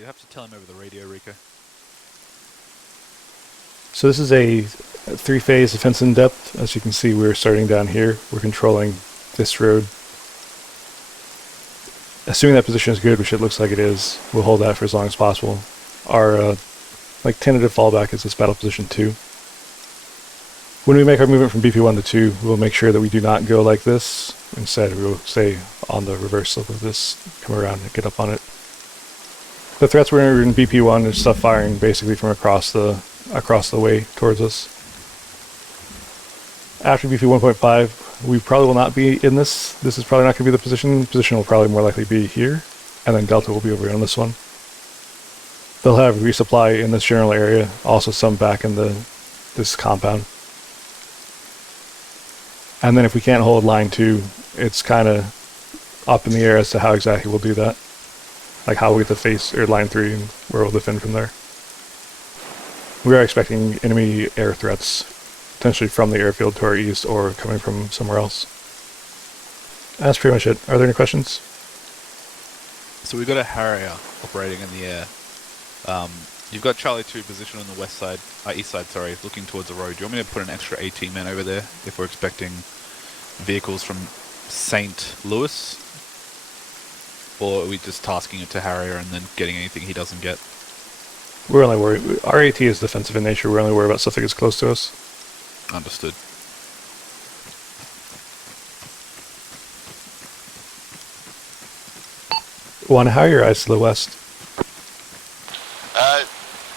You'd have to tell him over the radio, Rico. So this is a 3-phase defense in depth. As you can see, we're starting down here. We're controlling this road. Assuming that position is good, which it looks like it is, we'll hold that for as long as possible. Our tentative fallback is this battle position 2. When we make our movement from BP1 to 2, we'll make sure that we do not go like this. Instead, we will stay on the reverse slope of this, come around and get up on it. The threats were in BP1 and stuff firing basically from across the way towards us. After BP 1.5, we probably will not be in this. This is probably not going to be the position. Position will probably more likely be here, and then Delta will be over on this one. They'll have resupply in this general area, also some back in this compound. And then if we can't hold line 2, it's kind of up in the air as to how exactly we'll do that. Like how we get the face, or line 3, and where we'll defend from there. We are expecting enemy air threats, potentially from the airfield to our east or coming from somewhere else. That's pretty much it. Are there any questions? So we've got a Harrier operating in the air. You've got Charlie 2 positioned on the west side, east side, sorry, looking towards the road. Do you want me to put an extra 18 men over there if we're expecting vehicles from St. Louis? Or are we just tasking it to Harrier and then getting anything he doesn't get? We're only worried. Our AT is defensive in nature. We're only worried about stuff that gets close to us. Understood. One, how are your eyes to the west?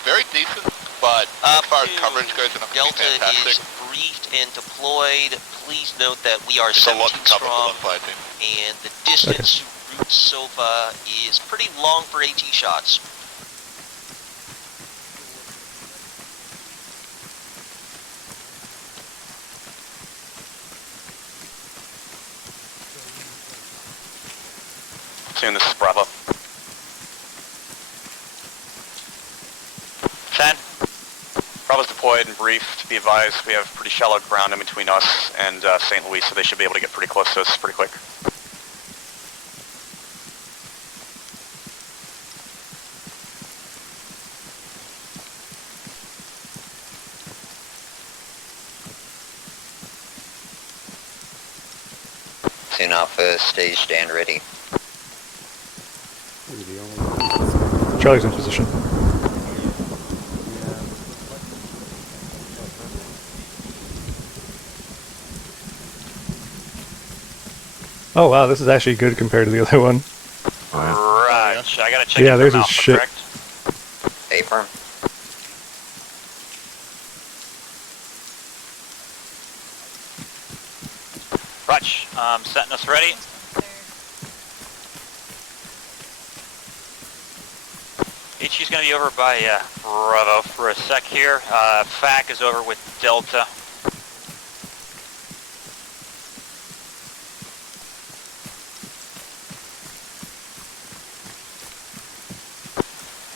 Very decent, but as far as coverage goes, they're not going to Delta be fantastic. is briefed and deployed. Please note that we are It's a lot 17 to cover for strong, one fire team. and the distance to Route Sofa is pretty long for AT shots. Soon, this is Bravo. 10. Bravo's deployed and briefed. Be advised, we have pretty shallow ground in between us and St. Louis, so they should be able to get pretty close to us pretty quick. Soon Alpha, staged and ready. Charlie's in position. Oh wow, this is actually good compared to the other one. Right. I gotta check. Yeah, it there's from his Alpha, shit. correct? Affirm. Rutch, setting us ready. HQ's gonna be over by Bravo for a sec here. FAC is over with Delta.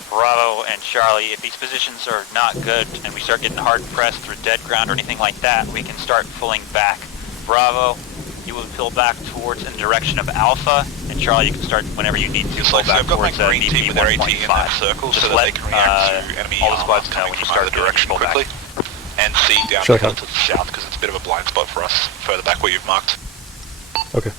Bravo and Charlie, if these positions are not good and we start getting hard pressed through dead ground or anything like that, we can start pulling back. Bravo, you will pull back towards in the direction of Alpha, and Charlie, you can start whenever you need to pull back I've got my towards green team with their AT in that BP1.5. circle Just so that let, they can react to enemy all the armor squads know coming when you from start either direction pull back. quickly. And see down Sure, to the south because it's a bit of a blind spot for us further back where you've marked. Okay.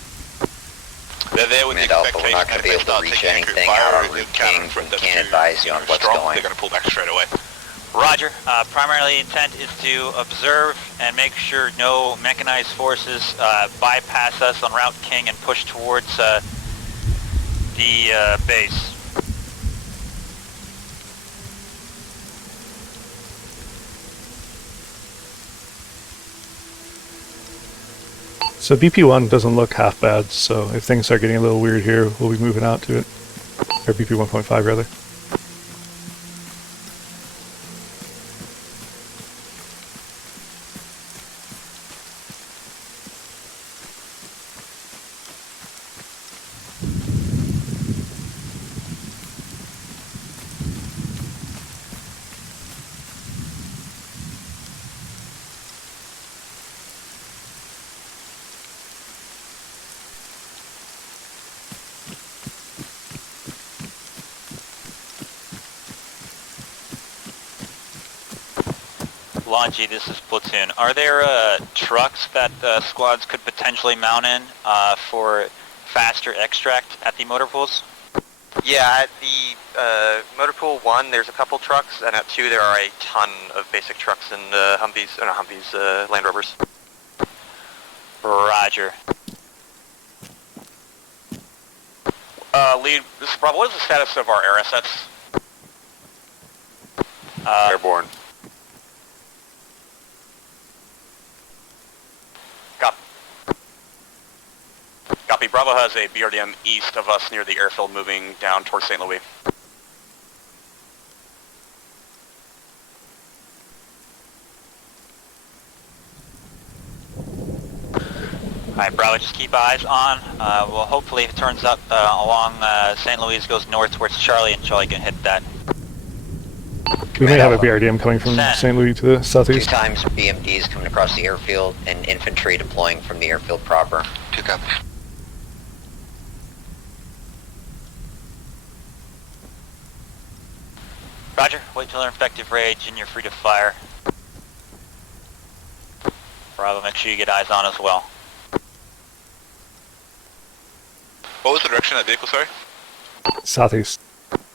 They're there with the Command Alpha, we're expectation not that going to if be they able to start reach taking accurate anything fire out or on the Route counter King. threat We that's can't too, advise you on what's strong, going. they're going to pull back straight away. Roger. Primarily intent is to observe and make sure no mechanized forces bypass us on Route King and push towards the base. So BP1 doesn't look half bad, so if things start getting a little weird here, we'll be moving out to it. Or BP 1.5 rather. Longy, this is Platoon. Are there trucks that squads could potentially mount in for faster extract at the motor pools? Yeah, at the motor pool 1, there's a couple trucks, and at 2, there are a ton of basic trucks and Land Rovers. Roger. Lead, this is Bravo. What is the status of our air assets? Airborne. Copy. Bravo has a BRDM east of us near the airfield moving down towards St. Louis. Alright, Bravo, just keep eyes on. Well, hopefully if it turns up along St. Louis, goes north towards Charlie, and Charlie can hit that. We may have a BRDM coming from St. Louis to the 2 southeast. times BMDs coming across the airfield and infantry deploying from the airfield proper. 2 copies. Roger, wait till they're effective rage and you're free to fire. Bravo, make sure you get eyes on as well. What was the direction of that vehicle, sorry? Southeast.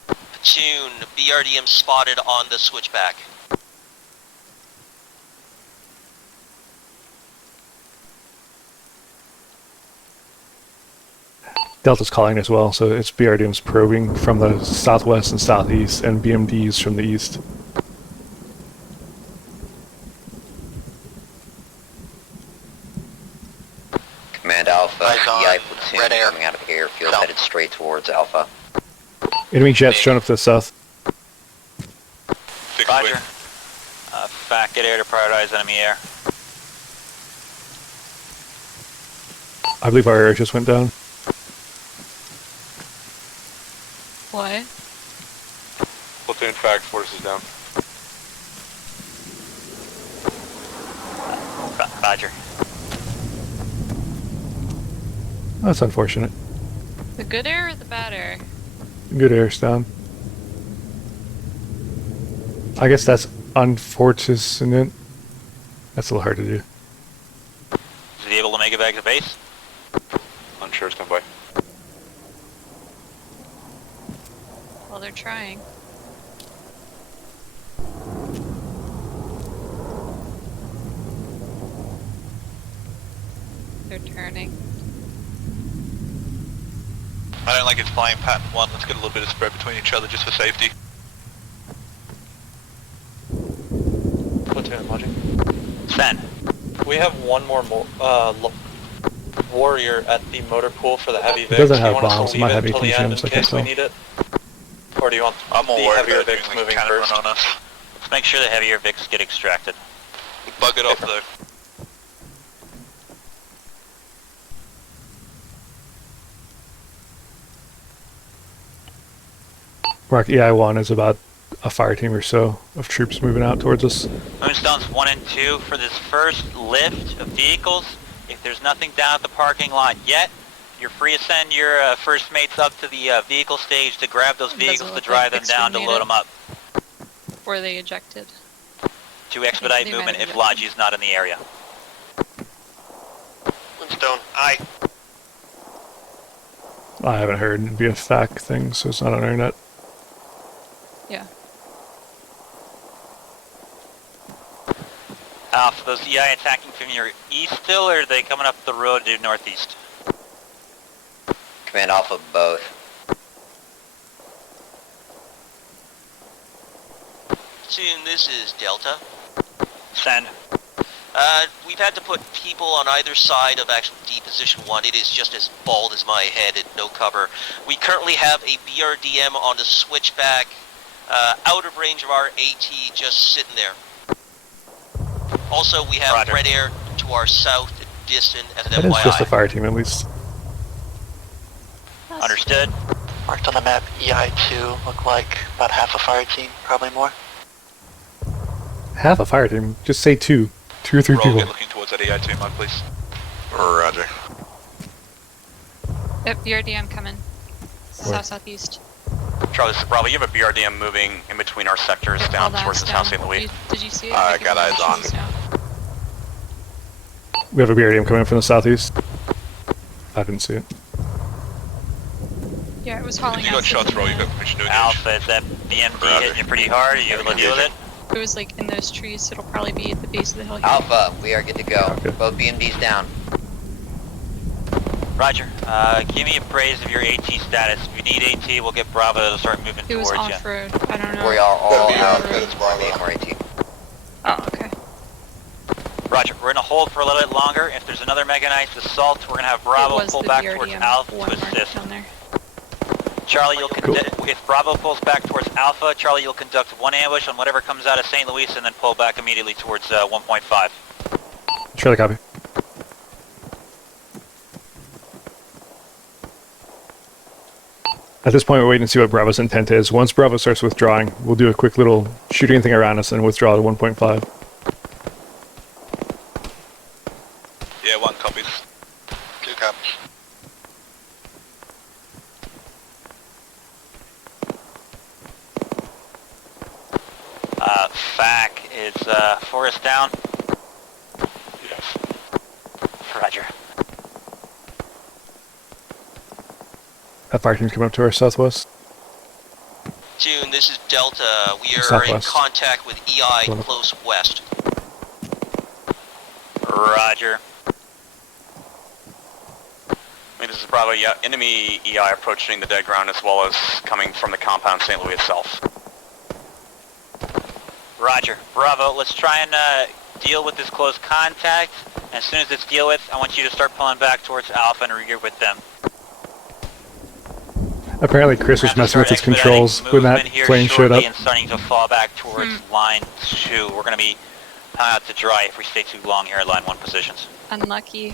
Platoon, BRDM spotted on the switchback. Delta's calling as well, so it's BRDM's probing from the southwest and southeast, and BMDs from the east. Command Alpha, Eyes on EI platoon red air. coming out of the airfield, South. headed straight towards Alpha. Enemy jets showing up to the south. Fixed Roger. wing. FAC, get air to prioritize enemy air. I believe our air just went down. What? Platoon fact, forces down. Roger. That's unfortunate. The good air or the bad air? Good air's down. I guess that's unfortunate. That's a little hard to do. Is he able to make it back to base? Unsure, stand by. Well, they're trying. They're turning. I don't like its flying pattern 1. Let's get a little bit of spread between each other just for safety. Platoon logic. Send. We have one more warrior at the motor pool for the heavy Vics. doesn't Do have you want us bombs, to it might leave have it until the 18 end in shims, I case can we tell. need it? Or do you want I'm more the worried heavier about it Vics doing, moving like, cannon first? run on us. Let's make sure the heavier Vics get extracted. Bug it off though. Mark EI-1 is about a fire team or so of troops moving out towards us. Moonstones 1 and 2 for this first lift of vehicles. If there's nothing down at the parking lot yet, you're free to send your first mates up to the vehicle stage to grab those vehicles Doesn't to look drive like them down to Vix load them up. Were they ejected? To expedite they might movement have if ejected. Logi's not in the area. Moonstone, aye. I haven't heard it'd be a FAC thing, so it's not on our net. Yeah. Alpha, those EI attacking from your east still, or are they coming up the road to northeast? Command Alpha, both. Platoon, this is Delta. Send. We've had to put people on either side of actual D position 1. It is just as bald as my head and no cover. We currently have a BRDM on the switchback, out of range of our AT, just sitting there. Also, we have Roger. red air to our south, distant, as an That is just a FYI. fire team at least. That's Understood. Marked on the map, EI-2 look like about half a fire team, probably more. Half a fire team. Just say two. 2 or 3 Roll, people. get looking towards that EI2 mark, please. Roger. Yep, BRDM coming. Where? Southeast. Charlie, this is Bravo. You have a BRDM moving in between our sectors All down that's towards the town St. down. Louis. Did you see it? I Like, got eyes on. it's down. We have a BRDM coming from the southeast. I didn't see it. Yeah, it was hauling You got out. shots roll, you got permission to engage. Alpha, is that BMP hitting you pretty hard? Are you able to deal with it? It was like in those trees, so it'll probably be at the base of the hill here. Alpha, we are good to go. Okay. Both BMDs down. Roger. Give me a praise of your AT status. If you need AT, we'll get Bravo to start moving It was towards you. off-road. I don't know. We are all Yeah, out. right. It's AT. Oh, okay. Roger. We're gonna hold for a little bit longer. If there's another mechanized assault, we're gonna have Bravo It was pull the back BRDM towards Alpha one to mark assist. down there. Charlie, if Bravo pulls back towards Alpha, Charlie, you'll conduct one ambush on whatever comes out of St. Louis and then pull back immediately towards 1.5. Charlie, copy. At this point, we're waiting to see what Bravo's intent is. Once Bravo starts withdrawing, we'll do a quick little shoot anything around us and withdraw to 1.5. Yeah, 1 copies. 2 copies. FAC is Forest down. Yes. Roger. That fire team's coming up to our southwest. June, this is Delta. We are in Southwest. contact with EI Going up. close west. Roger. I mean, this is Bravo. Yeah, enemy EI approaching the dead ground as well as coming from the compound St. Louis itself. Roger. Bravo, let's try and deal with this close contact. As soon as it's deal with, I want you to start pulling back towards Alpha and regroup with them. Apparently Chris was messing with his controls when that plane showed up. And starting to fall back towards line 2. We're going to be hung out to dry if we stay too long here at line 1 positions. Unlucky.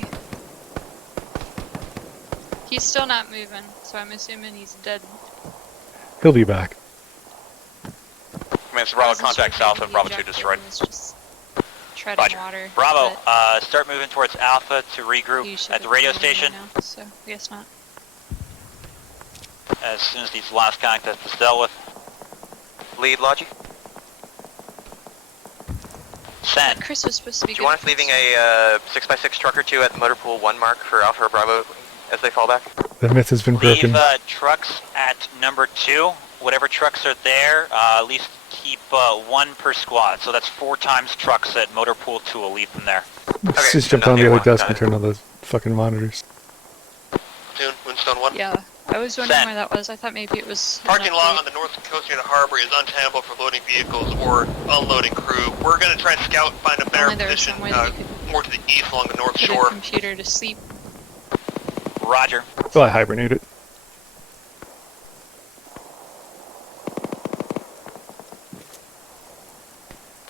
He's still not moving, so I'm assuming he's dead. He'll be back. I mean, it's Bravo, contact Alpha, Bravo 2 destroyed. It's just treading Roger. water. Bravo, but start moving towards Alpha to he regroup should at the have radio been moving station. by now, so I guess not. As soon as these last contacts is dealt with. Lead, Logi. Send. Chris was supposed to be Do you want us leaving a 6x6 truck or 2 at the motor pool 1 mark for Alpha or Bravo as they fall back? The myth has been broken. Leave trucks at number 2. Whatever trucks are there, at least keep 1 per squad. So that's 4 times trucks at motor pool 2. We'll leave them there. Let's just jump on the other desk and turn on the fucking monitors. Dune, Moonstone 1. Yeah, I was wondering Send. why that was. I thought maybe it was... an Parking lot update. on the north coast near the harbor is untenable for loading vehicles or unloading crew. We're going to try and scout, find a better Only there was position some way that you could more to the east along the north put a shore. computer to sleep. Roger. Well, I hibernate it.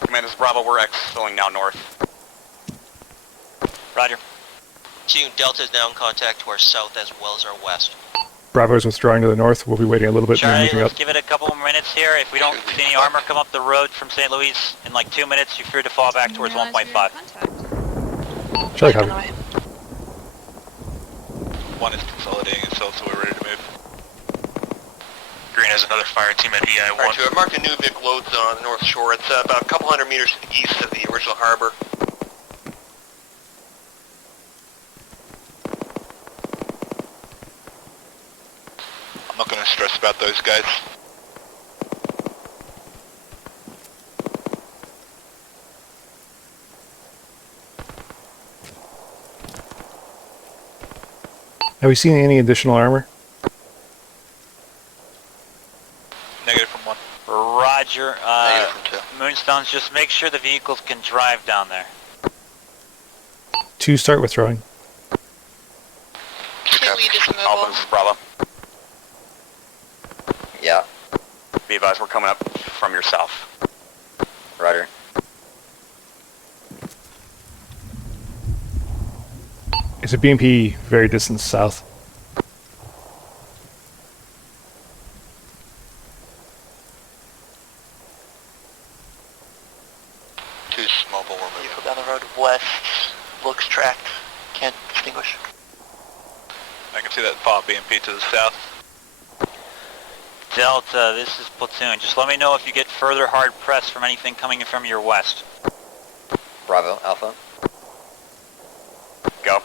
Command, this is Bravo. We're exiling now north. Roger. June, Delta is now in contact to our south as well as our west. Bravo is withdrawing to the north. We'll be waiting a little bit and then Charlie, moving let's up. give it a couple more minutes here. If we don't see any armor come up the road from St. Louis in like 2 minutes, you're free to fall back towards Didn't realize we were in 1.5. contact. Charlie, By copy. the way. 1 is consolidating itself, so we're ready to move. Green has another fire team at EI 1. Alright, so I've marked a new Vic load zone on the north shore. It's about a couple hundred meters to the east of the original harbor. I'm not going to stress about those guys. Have we seen any additional armor? Negative from 1. Roger. Negative from 2. Moonstones, just make sure the vehicles can drive down there. 2 start withdrawing. Can we Alpha, this is Bravo. Yeah, Be advised, we're coming up from your south. Roger. It's a BMP very distant south. Two mobile, we're moving. Vehicle down the road west. Looks tracked. Can't distinguish. I can see that far BMP to the south. Delta, this is Platoon. Just let me know if you get further hard press from anything coming from your west. Bravo, Alpha. Go.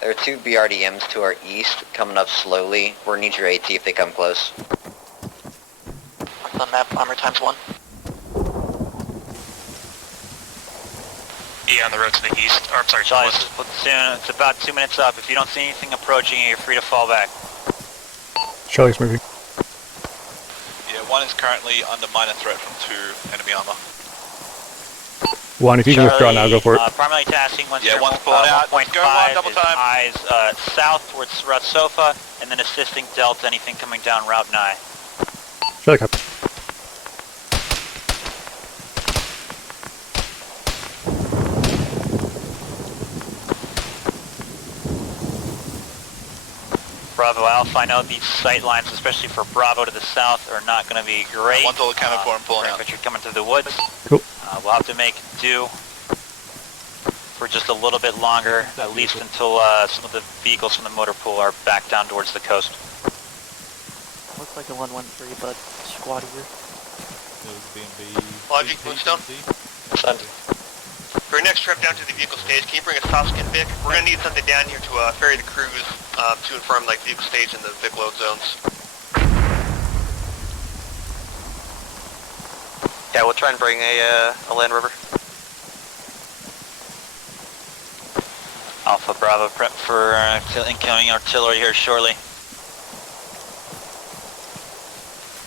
There are 2 BRDMs to our east coming up slowly. We're gonna need your AT if they come close. On map, armor ×1. E on the road to the east. Or, I'm sorry, to the Charlie, this west. is Platoon. It's about 2 minutes up. If you don't see anything approaching you, you're free to fall back. Charlie's moving. Yeah, 1 is currently under minor threat from 2 enemy armor. 1, if you can withdraw now, go for it. Primarily tasking once Yeah, one's pulling out. Let's go, 1.5 double is time. eyes south towards Ratsofa, and then assisting Delta, anything coming down Route 9. Charlie, copy. Bravo Alpha, I know these sight lines, especially for Bravo to the south, are not going to be great. One's all accounted for and pulling out. But you're coming through the woods. Cool. We'll have to make do for just a little bit longer, at least until some of the vehicles from the motor pool are back down towards the coast. Looks like a 113, but squad here. Logic, Moonstone? For your next trip down to the vehicle stage, can you bring a Sasuke and Vic? We're gonna need something down here to ferry the crews to and from like vehicle stage and the Vic load zones. Yeah, we'll try and bring a Land Rover. Alpha Bravo, prep for incoming artillery here shortly.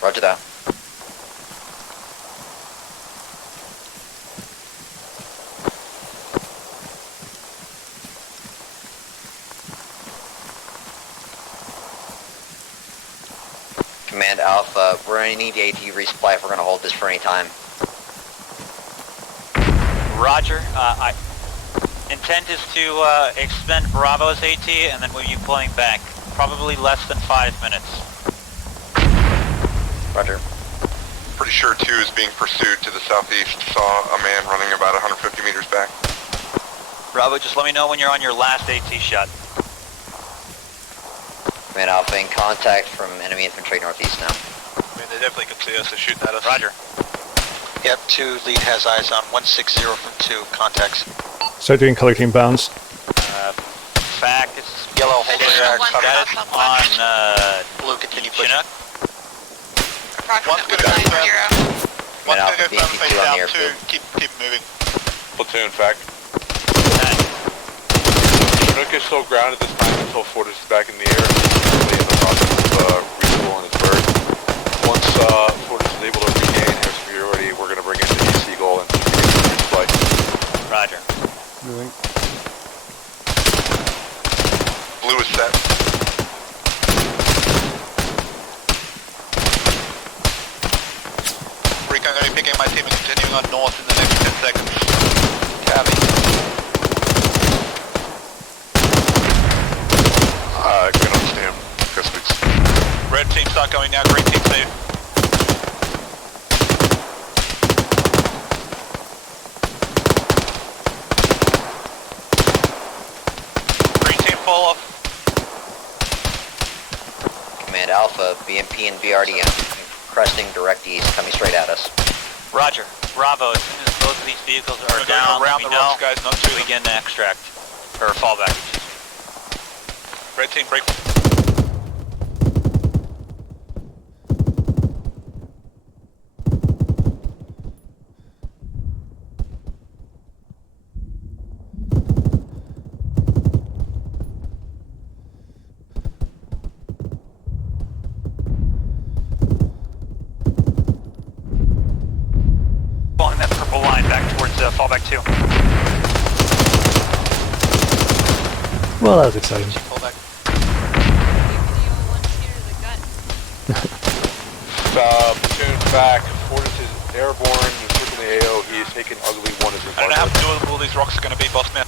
Roger that. Command Alpha, we're gonna need AT resupply if we're gonna hold this for any time. Roger. Intent is to expend Bravo's AT, and then we'll be pulling back. Probably less than 5 minutes. Roger. Pretty sure 2 is being pursued to the southeast. Saw a man running about 150 meters back. Bravo, just let me know when you're on your last AT shot. Command Alpha in contact from enemy infantry northeast now. I mean, they definitely can see us. They're shooting at us. Roger. Yep, 2 lead has eyes on 160 from 2 contacts. Start doing color team bounds. Fact, this is Yellow holding cover. that is on Blue continue pushing. Chinook. One's gonna go south. One's Alpha, gonna go south BMP2 face on the out. airfield. 2, keep moving. Platoon, fact. 10. Chinook is still grounded this time until Fortis is back in the air. He's in the process of refueling his bird. Once Fortis is able to regain air superiority, we're going to bring in the Seagull and flight. Roger. Moving. Blue is set. Rick, I'm going to be picking my team and continuing on north in the next 10 seconds. Copy. Can understand. Guess it's Red team start going now, green team safe. Green team fall off. Command Alpha, BMP and BRDM, cresting direct east, coming straight at us. Roger. Bravo, as soon as both of these vehicles are We're going down, around let the me know. rocks, guys, not to them. Begin to extract. Or fall back. Red team break. Following that purple line back towards fallback 2. Well, that was exciting. Fall back. Platoon back. Fortis is airborne. Circling the AO. He is taking ugly 1 as I don't know how doable these rocks are going to be, boss man.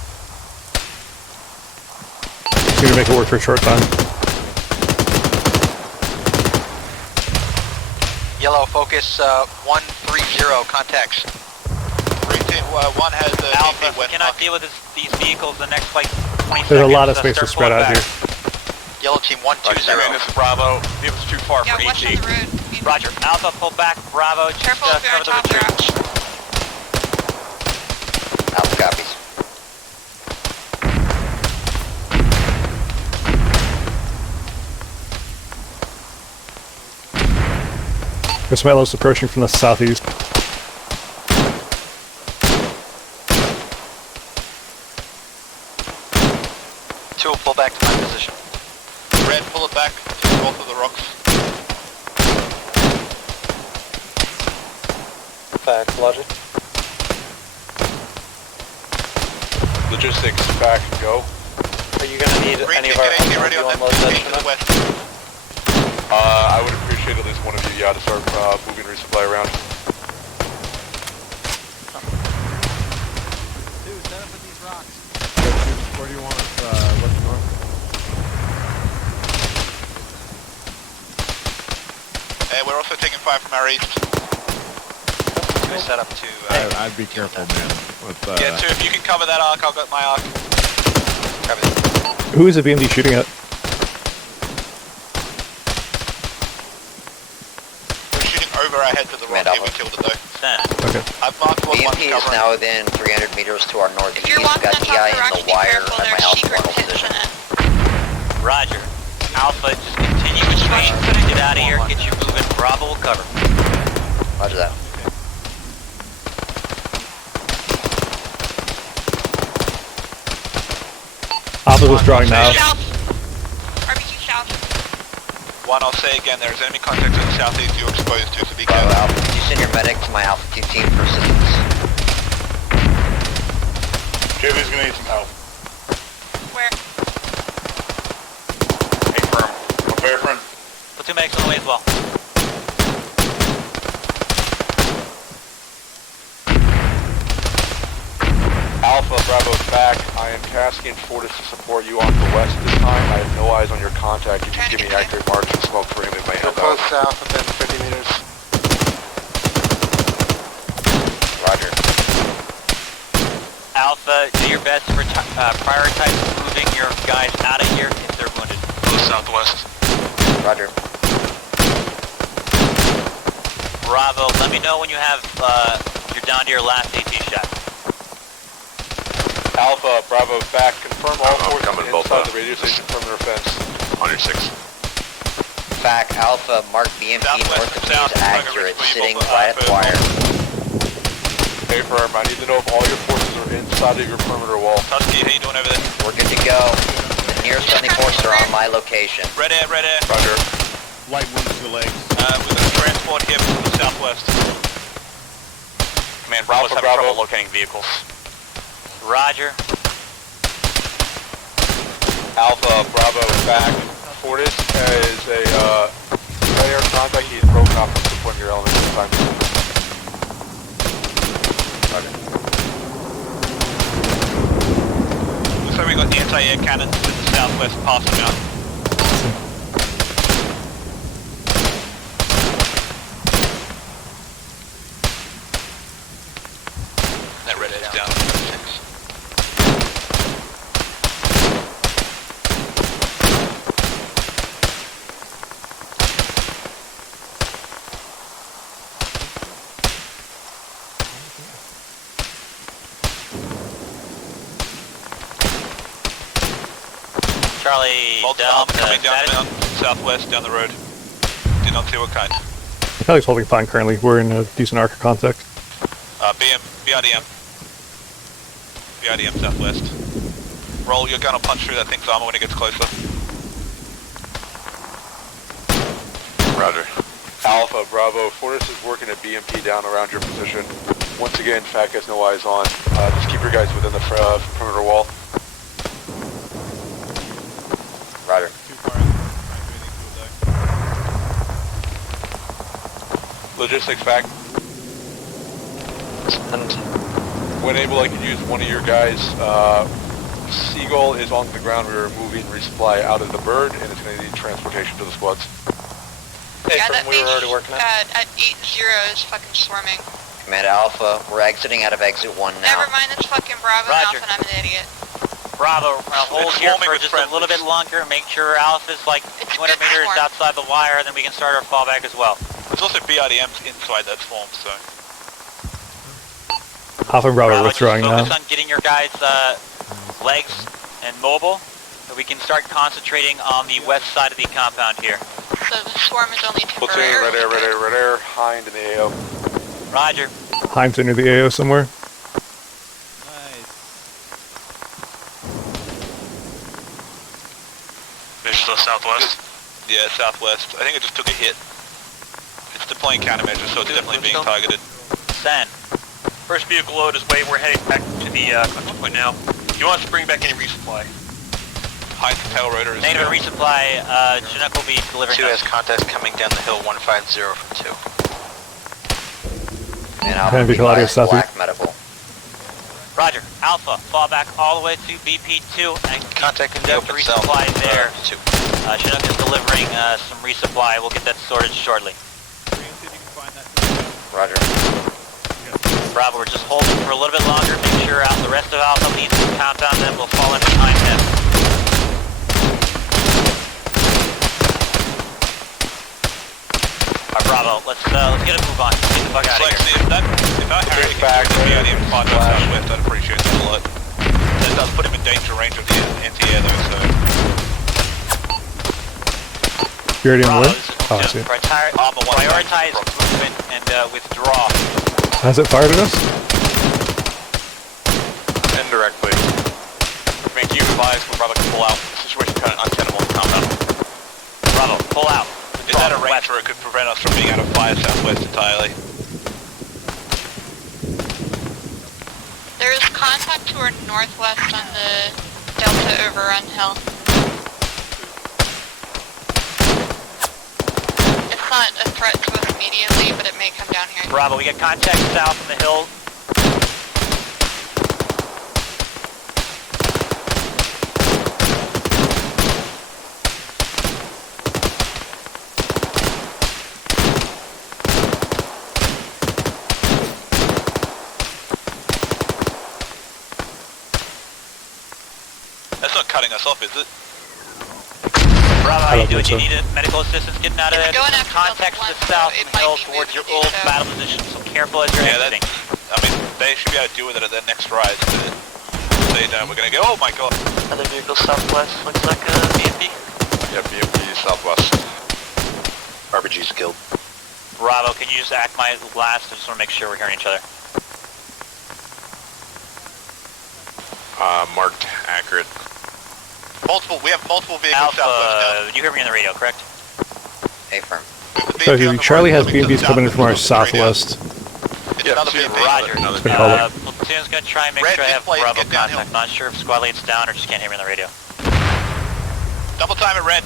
You're gonna make it work for a short time. Yellow focus 130 contacts. Green team, 1 has the Alpha, BP we wet cannot knock. deal with these vehicles the next like 20 seconds. There's a lot of space start to spread pulling out back. here. Yellow team 120. This is Bravo. It was too far Yeah, for watch ET. on the road. Roger. Alpha, pull back. Bravo, just Careful if you're on cover the top of retreat. rocks. Alpha copies. There's Melos approaching from the southeast. Two will pull back to my position. Red, pull it back to both of the rocks. Back, logic. Logistics, back, go. Are you gonna need any of our Get ready on on that load to session? the west. I would appreciate at least one of you, to start moving resupply around. Dude, set up with these rocks. Where do you want us? What's north? We're also taking fire from our east. We set up to... I'd be careful, man. With, Yeah, two, if you can cover that arc, I'll get my arc. Who is the BMD shooting at? We're shooting over our head to the rock. We killed it though. Okay. I've marked what one's BMP is covering. now within 300 meters to our northeast. If you're walking Got on top EI of the rocks, in be the wire careful. at my There's Alpha secret 1 pits position. in it. Roger. Alpha, just continue retreat. Get out of here. Get you moving. Bravo will cover. Roger that. Alpha's withdrawing now. South. RBG south. One, I'll say again, there's enemy contact to the southeast you're exposed to, so be Bravo careful. Alpha. Can you send your medic to my Alpha 2 team for assistance? JV's gonna need some help. Where? Hey, firm. Prepare, friend. Platoon medics on the way as well. Alpha, Bravo's back. I am tasking Fortis to support you on the west this time. I have no eyes on your contact. You can give me accurate marks and smoke for him. It may help out. south within 50 meters. Roger. Alpha, do your best to prioritize moving your guys out of here if they're wounded. To the southwest. Roger. Bravo, let me know when you have, you're down to your last AT shot. Alpha, Bravo's back. Confirm all forces coming both inside up. the radio station perimeter fence. On your 6. FAC Alpha, mark BMP Southwest north of and me south. is accurate, sitting right at the wire. Hey, firm. I need to know if all your forces are inside of your perimeter wall. Tusky, how you doing over there? We're good to go. The nearest friendly forces are on my location. Red air, red air. Roger. light wounds to the legs. With a transport here from the southwest. Command, Bravo's having trouble locating vehicles. Roger. Alpha, Bravo back. Fortis is a player contact. He's broken off from supporting your element this time. Looks like we got anti-air cannons to the southwest passing out. That red air's down. Charlie, down to coming down, status. southwest down the road. Did not see what kind. Charlie's holding fine currently. We're in a decent arc of contact. BRDM southwest. Roll your gun or punch through that thing's armor when it gets closer. Roger. Alpha, Bravo. Fortis is working at BMP down around your position. Once again, FAC has no eyes on. Just keep your guys within the perimeter wall. Roger. Too far out. Can't do anything to it Logistics FAC. When able, I can use one of your guys. Seagull is on the ground. We are moving resupply out of the bird, and it's going to need transportation to the squads. Hey, Yeah, from that we were beach already working at. at 80 is fucking swarming. Command Alpha, we're exiting out of exit 1 now. Never mind, it's fucking Bravo Roger. Alpha and I'm an idiot. Bravo, hold here for just a little bit longer. Make sure Alpha's like 200 meters outside the wire, and then we can start our fallback as well. There's also BRDMs inside that swarm, so... Alpha and Bravo Bravo, withdrawing just now. focus on getting your guys' legs and mobile, so we can start concentrating on the west side of the compound here. So the swarm is only Platoon, temporary. red air, Hind in the AO. Roger. Himes near the AO somewhere. Fish to the southwest. Yeah, southwest. I think it just took a hit. It's deploying countermeasures, so it's definitely being targeted. Send. First vehicle load is way. We're heading back to the contact point now. You want us to bring back any resupply? High tail rotor is... Negative resupply, Chinook will be delivering 2 has contacts coming down the hill 150 from 2. And Can I be called out Black southeast? medical. Roger. Alpha, fall back all the way to BP2 and Contact in the conduct open resupply cell. there. 2. Chinook is delivering some resupply. We'll get that sorted shortly. Roger. Bravo, we're just holding for a little bit longer. Make sure the rest of Alpha leaves the compound, then we'll fall in behind him. Bravo, let's get a move on. Get the fuck out of here. If our Harry can get the BRDM spot southwest, I'd appreciate that a lot. That does put him in danger range of the anti-air though, so... You're already in Bravo, the this is Oh, I see. prioritize movement and withdraw. Has it fired at us? Indirectly. I mean, you advise we're probably pull out. The situation kind of untenable in the compound. Bravo, pull out. Is that a range where it could prevent us from being out of fire southwest entirely? There is contact to our northwest on the Delta Overrun Hill. It's not a threat to us immediately, but it may come down here. Bravo, we get contact south from the hill. That's not cutting us off, is it? Bravo, how I you don't doing? think You so. need medical assistance getting out of It's there? going after Contacts to Delta the south One, so it from the hill might be towards your moving old to- battle position, so careful as you're Yeah, exiting. I mean, they should be able to deal with it at their next rise, but they don't. We're gonna go, oh my god. Other vehicle southwest, looks like a BMP. Yeah, BMP southwest. RPG's killed. Bravo, can you just act my last? I just want to make sure we're hearing each other. Marked, accurate. We have multiple vehicles southwest Alpha, you hear me on the radio, correct? Affirm. now. So Charlie has BMPs coming in from our southwest. It's another BMP. Roger. Good call. Platoon's gonna try and make Red, sure I have display, Bravo get downhill. contact. Not sure if squad lead's down or just can't hear me on the radio. Double time it, red.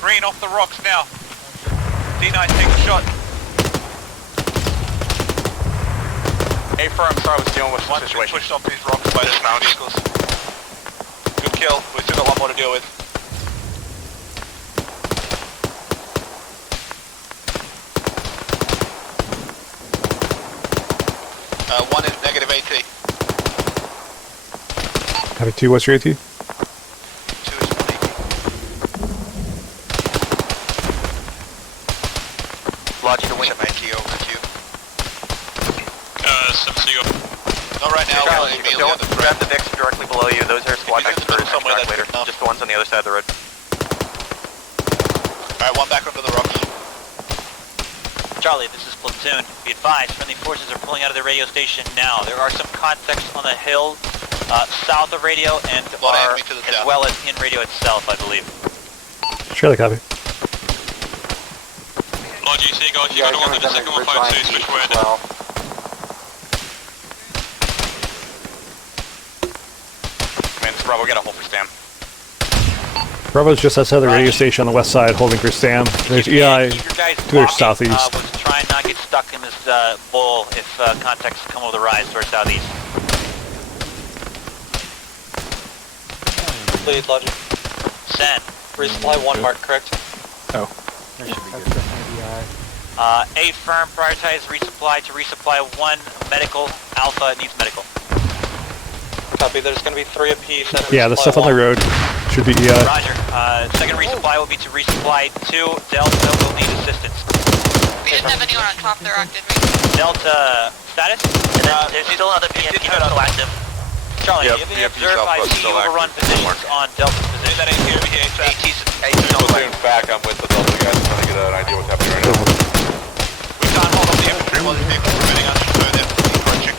Green off the rocks now. D9, take a shot. A-firm, sorry, I was dealing with One the situation. pushed off these rocks by these vehicles. Good kill. We've still got one more to deal with. One is negative AT. Copy 2, what's your AT? 2 is 180. Lodging the wing. Some AT over to you. Simpson, Not right now, we're Charlie, immediately don't on the threat. grab the Vicks directly below you. Those are squad If next he's in the middle for somewhere, extract that's later. good enough. Just the ones on the other side of the road. Alright, one back onto the rocks. Charlie, this is Platoon. Be advised, friendly forces are pulling out of the radio station now. There are some contacts on the hill south of radio and Lot of are, enemy to the as south. well as in radio itself, I believe. Charlie, copy. Roger, you see guys, you got to under the second 152, switch word. Man, this is Bravo, get a hold for Stam. Bravo's just outside the radio station on the west side, holding for Sam. There's EI Keep your guys to their walking, southeast. was try and not get stuck in this bowl if contacts come over the rise to our southeast. Lead, Logic. Send. Resupply 1 mark, correct? There should be good. A firm, prioritize resupply to resupply 1 medical. Alpha needs medical. Copy, there's going to be 3 apiece. Yeah, the stuff on the road should be EI. Roger. Second resupply will be to resupply 2. Delta will need assistance. We didn't have anyone on top of the rock, did we? Delta status? There's still another BMP still active. Charlie, Yep, give me BMP observe Southwest IC still overrun active. positions on Delta's position. That ain't here, AT's In fact, I'm with the Delta guys trying to get an idea what's happening right now. We can't hold up the infantry while these vehicles are preventing us from further approaching.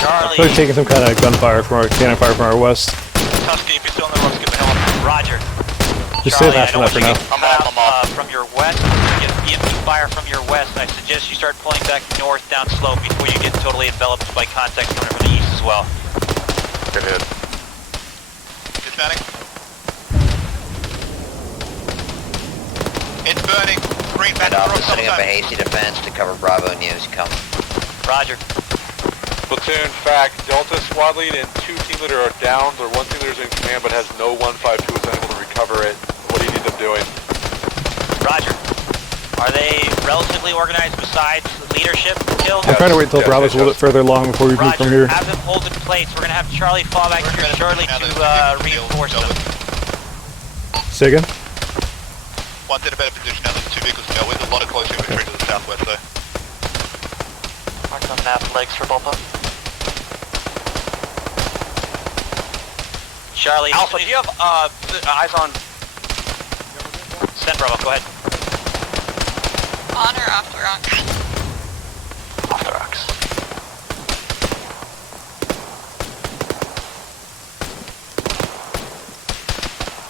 Charlie, Probably taking some kind of gunfire from our cannon fire from our west. Tusky, if you're still on the rocks, give me hell up. Roger. Just save Charlie, that for now for now. I'm off. From your west, you get BMP fire from your west. I suggest you start pulling back north down slope before you get totally enveloped by contacts coming from the east as well. Good hit. Dismounting. It's burning. Green back to the Alpha rocks setting up a sometime. hasty defense to cover Bravo news. Come. Roger. Platoon, fact, Delta squad lead and 2 team leader are down. Their 1 team leader is in command but has no 152 is unable to recover it. What do you need them doing? Roger. Are they relatively organized besides leadership still? I'm trying to wait until Yes, Bravo's a little bit further along before we move Roger. from here. Have them hold in place. We're going to have Charlie fall back here shortly to reinforce them. Say again? One's in a better position now than the 2 vehicles dealt with. A lot of close infantry to the southwest though. Marked on map, legs for Delta. Charlie, Alpha, do you have eyes on? Send Bravo, go ahead. On or off the rocks? Off the rocks.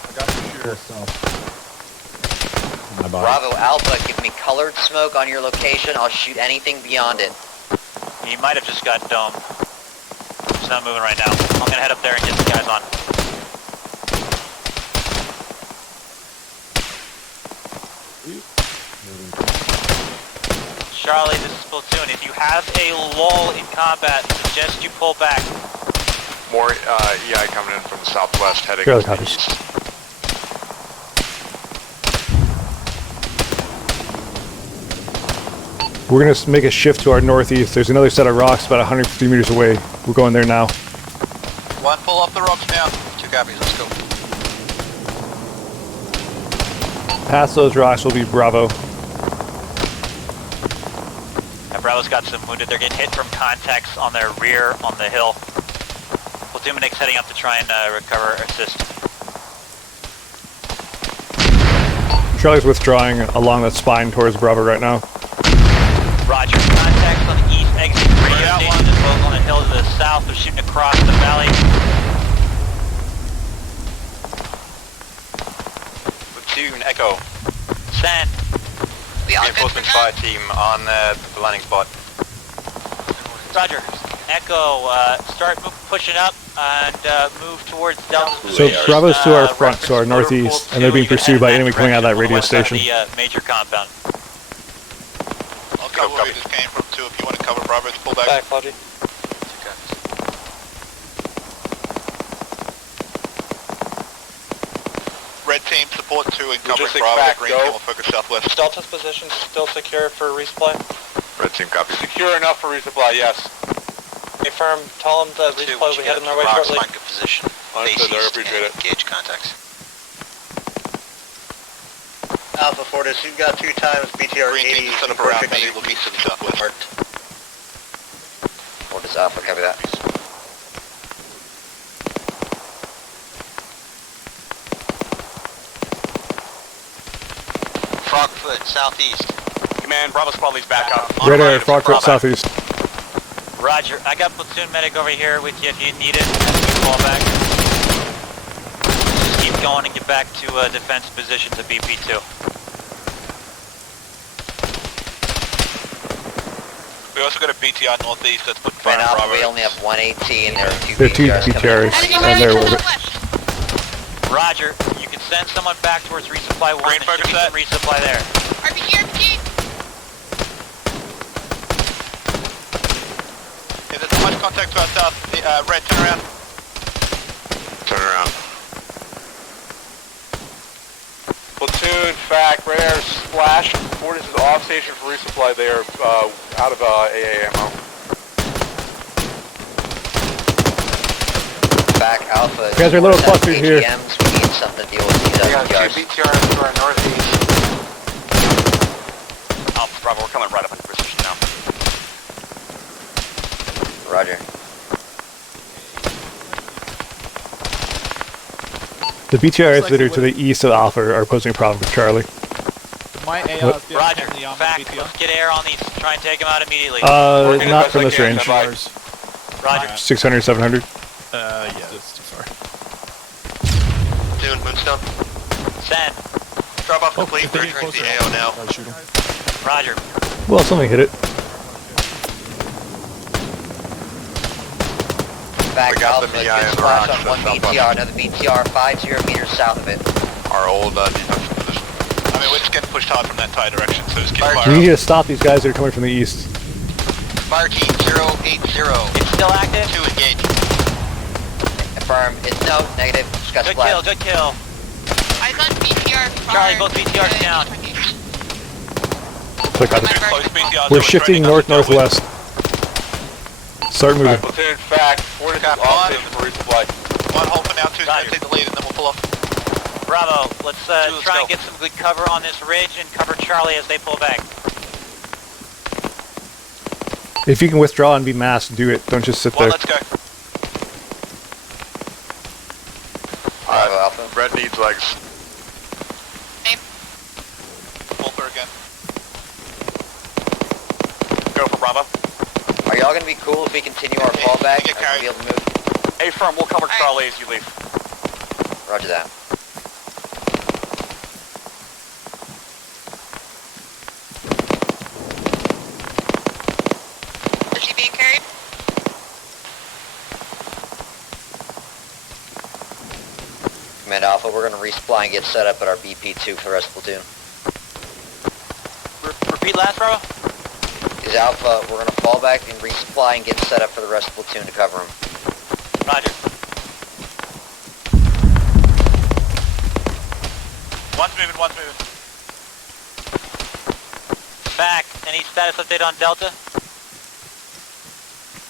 I got the shooter. My body. Bravo Alpha, give me colored smoke on your location. I'll shoot anything beyond it. He might have just got dome. It's not moving right now. I'm gonna head up there and get the guys on. Charlie, this is Platoon. If you have a lull in combat, suggest you pull back. More EI coming in from the southwest heading Charlie to the copies. east. We're going to make a shift to our northeast. There's another set of rocks about 150 meters away. We're going there now. One pull off the rocks now. 2 copies, let's go. Past those rocks will be Bravo. Bravo's got some wounded. They're getting hit from contacts on their rear on the hill. Platoon Medics heading up to try and recover, assist. Charlie's withdrawing along that spine towards Bravo right now. Roger. Contacts on the east exit radio station as well as on the hill to the south. They're shooting across the valley. Platoon Echo. Send. We all good for Reinforcement that? fire team on the landing spot. Roger. Echo, start pushing up and move towards Delta. So Bravo's to our front, so our northeast, and they're being pursued by enemy coming out of that radio station. The major compound. I'll cover where we just came from too. If you want to cover Bravo, pull back. Back, Logi. Red team support 2 and covering Logistics Bravo. back, Green go. team will focus southwest. Delta's position still secure for resupply. Red team copy. Secure enough for resupply, yes. Confirm, tell them the resupply will be heading their way shortly. Find good position. Understood, I Base appreciate and it. Engage contacts. Alpha Fortis, you've got 2 times BTR Green 80 team set up around approaching me, on the looking to the southwest. Fortis Alpha, copy that. Frogfoot, southeast. Command, Bravo squad leads back up. Radar, Frogfoot southeast. Roger. I got Platoon Medic over here with you if you need it. Fall back. Just keep going and get back to defense position to BP2. We also got a BTR northeast that's put fire Right on now, Bravo. we only have 1 AT and there are 2 There are 2 BTRs coming in. BTRs, Enemy and they're to the with it. west. Roger. You can send someone back towards resupply 1 Green and should focus be some resupply there. RPG, RPG. Is there too much contact to our south? Red, turn around. Turn around. Platoon, fact, radar splash. Fortis is off station for resupply. They are out of AA ammo. Back Alpha. You guys are a little clustered here. AGMs, we need something to deal with these We got BTRs. two BTRs to our northeast. Alpha Bravo, we're coming right up into position now. Roger. The BTRs that are to the east of Alpha are posing a problem for Charlie. My AR What? is being Roger. on the Arma Back. BTR. Let's get air on these. Try and take them out immediately. Working Not as from best this I range. can, Roger. 600, 700. Yeah, that's too far. Dune, Moonstone. Send. Drop off complete. if they We're get entering the closer, AO now. I'll shoot him. Roger. Well, something hit it. Back We got Alpha, the good MI and the splash rocks on one that's BTR, another BTR 50 meters south of it. Our old defensive position. I mean, we're just getting pushed hard from that tie direction, so just keep Fire fire We need up. to stop these guys that are coming from the east. Fire team 080. It's still active. 2 engage. Affirm. It's no, negative. Just got Good kill. splashed. Good kill. I got BTR Charlie, both BTRs down. Click on it. Close BTRs, We're we're shifting training us to deal with. north-northwest. Start moving. Platoon, fact, Fortis is Copy. off station for resupply. One hold for now, 2's Roger. gonna take the lead and then we'll pull off. Bravo. Let's let's try go. and get some good cover on this ridge and cover Charlie as they pull back. If you can withdraw and be masked, do it. Don't just sit One, there. let's go. Bravo Alpha. Red needs legs. Pull through again. Go for Bravo. Are y'all gonna be cool if we continue our fallback? we get Are carried. we able to move? Hey, firm, we'll cover Charlie as you leave. Roger that. Is she being carried? Command Alpha, we're gonna resupply and get set up at our BP2 for the rest of the platoon. Repeat last, Bravo. Is Alpha, we're gonna fall back and resupply and get set up for the rest of the platoon to cover him. Roger. One's moving. Back. Any status update on Delta?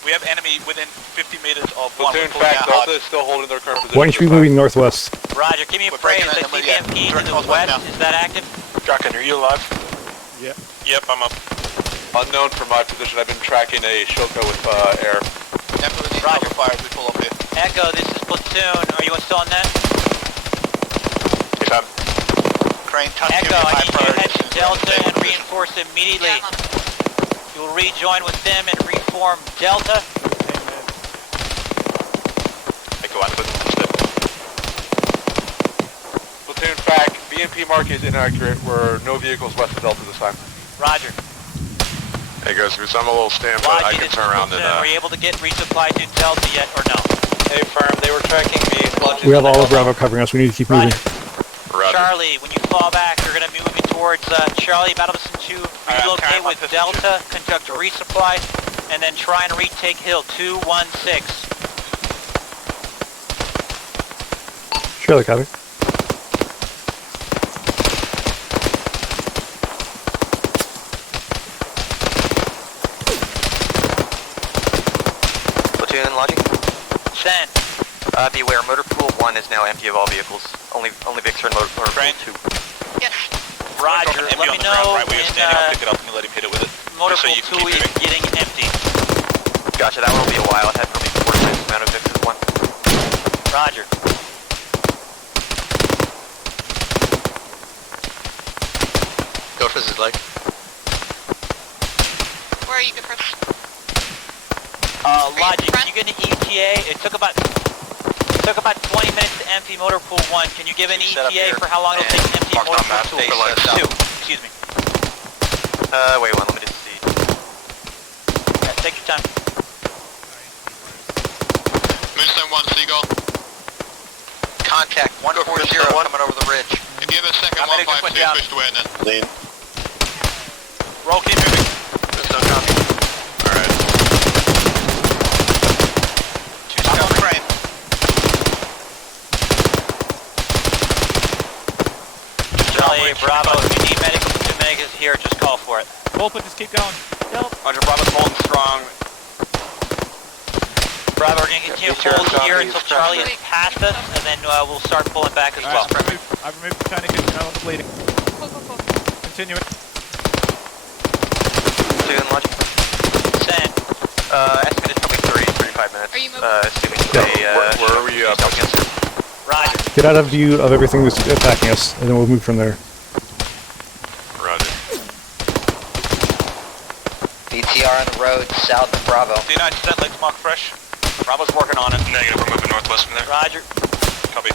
We have enemy within 50 meters of one. Platoon, We're pulling fact, out hard. Delta is still holding their current position. Why don't you be moving northwest? Roger. Give me a We're phrase. breaking I that number, yeah. CBMP to Direct the northwest west. now. Is that active? Draken, are you alive? Yep. Yep, I'm up. Unknown from my position, I've been tracking a Shilka with air. Definitely need Roger. cover fire as we pull up here. Echo, this is Platoon. Are you still on net? Hey, Fab. Crane, touch Echo, I need you to priority head as to soon as Delta we're in and position. reinforce immediately. Yeah, I'm on it. You will rejoin with them and reform Delta. Echo out of it. Understood. Platoon, fact, BMP mark is inaccurate. We're no vehicles west of Delta this time. Roger. Hey guys, because I'm a little stand, but I Logi, can this is turn around Platoon. and Were you able to get resupply to Delta yet or no? Hey, firm, they were tracking vehicles. We have all of Bravo covering us. We need to keep moving. Roger. Charlie, when you fall back, you're going to be moving towards Charlie, Battle Position 2, I'm relocate carrying my with position Delta, conduct a resupply, and then try and retake Hill 216. Surely, copy. Platoon, logic. Send. Beware, motor pool 1 is now empty of all vehicles. Only Vics are in motor pool Train. 2. Yes. Roger, Drop an let empty me on the know ground right where you're when standing. I'll pick it up and let him hit it with it. motor Just so pool you can 2 keep is moving. getting empty. Gotcha, that one will be a while. It had probably 4 times the amount of Vics as 1. Roger. Go for his leg. Where are you, good person? Logic, you get an ETA? It took about 20 minutes to empty motor pool 1. Can you give an Set up ETA here for how long it'll take to empty marked motor on map, pool face 2? south. Excuse me. Wait one, let me just see. Yeah, take your time. Moonstone 1, Seagull. Contact 140 coming over the ridge. If you have a second I'm gonna just put down. switch to air now. Lean. Roll, keep moving. Moonstone copy. Alright. I'm on crane. Charlie, Bravo, if you need medical, two medics here, just call for it. Well, but just keep going. Roger, Bravo's holding strong. Bravo, we're going to continue to hold here until Charlie is past us, and then we'll start pulling back as well. I've removed the tourniquet, now I'm bleeding. Cool. Continue it. Send. Estimated probably 35 minutes. Are you moving? Assuming Where are we Roger. Get out of view of everything that's attacking us, and then we'll move from there. Roger. BTR on the road south of Bravo. D9 set, legs mark fresh. Bravo's working on it. Negative, we're moving northwest from there. Roger. Copy.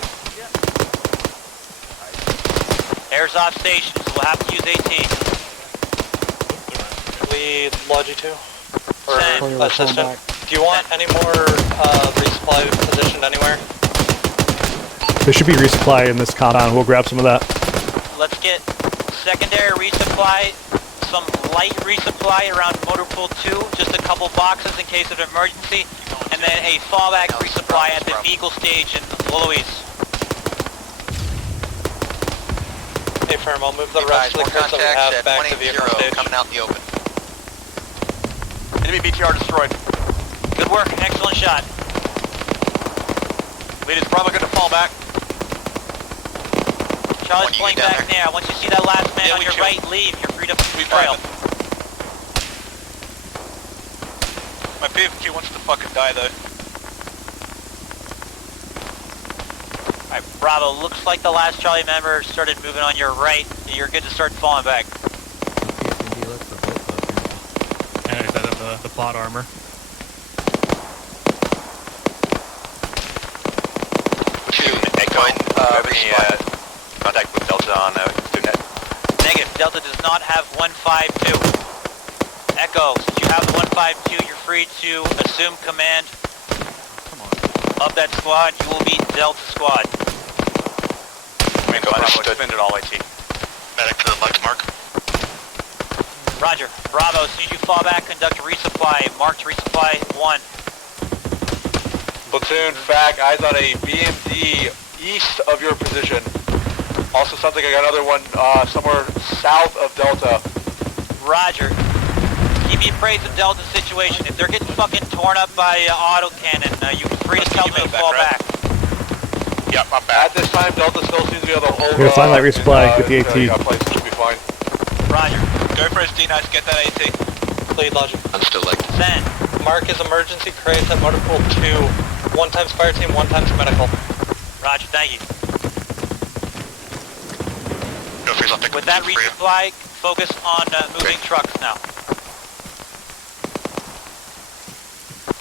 Air's off station, so we'll have to use AT. We Logi 2? Or Send. assistant? Do you want any more resupply positioned anywhere? There should be resupply in this compound. We'll grab some of that. Let's get secondary resupply, some light resupply around motor pool 2, just a couple boxes in case of an emergency, and then a fallback resupply at the Eagle stage in Louise. Hey, firm, I'll move the rest of the crews that we have back to vehicle stage. Coming out the open. Enemy BTR destroyed. Good work, excellent shot. Lead is probably going to fall back. Charlie's pulling back now. Once you see that last man on your right leave, you're free to trail. My PFQ wants to fucking die though. Alright, Bravo, looks like the last Charlie member started moving on your right. You're good to start falling back. And is that the plot armor? Contact with Delta on net. Negative, Delta does not have 152. Echo, since you have the 152, you're free to assume command of that squad. You will be Delta squad. Extended all AT. Medic to the left mark. Roger. Bravo, as soon as you fall back, conduct a resupply. Marked resupply 1. Platoon, FAC, eyes on a BMD east of your position. Also sounds like I got another one somewhere south of Delta. Roger. Keep me appraised of Delta's situation. If they're getting fucking torn up by autocannon, you're free to tell them to fall back. Yep, I'm back. At this time, Delta still seems to be able to hold. We're gonna find that resupply with the AT. Should be fine. Roger. Go for his D9, get that AT. Lead Logi. I'm still like. Send. Mark is emergency crates at motor pool 2. 1 times fire team, 1 times medical. Roger, thank you. No freeze, I'll pick With that for you. resupply, focus on moving trucks now.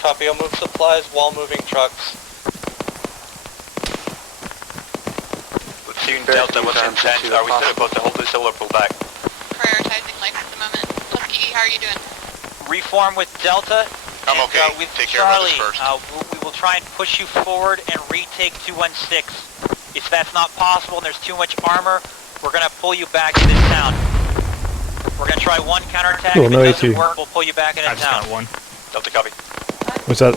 Copy, I'll move supplies while moving trucks. Platoon Delta, what's intent? Are we still supposed to hold this hill or pull back? Prioritizing life at the moment. Tuskegee, how are you doing? Reform with Delta. I'm and, okay. With Take care of Charlie, others first. we will try and push you forward and retake 216. If that's not possible and there's too much armor, we're going to pull you back to this town. We're going to try one counterattack. Cool, if no it doesn't AT. work, we'll pull you back into I just town. got one. Delta copy. Was that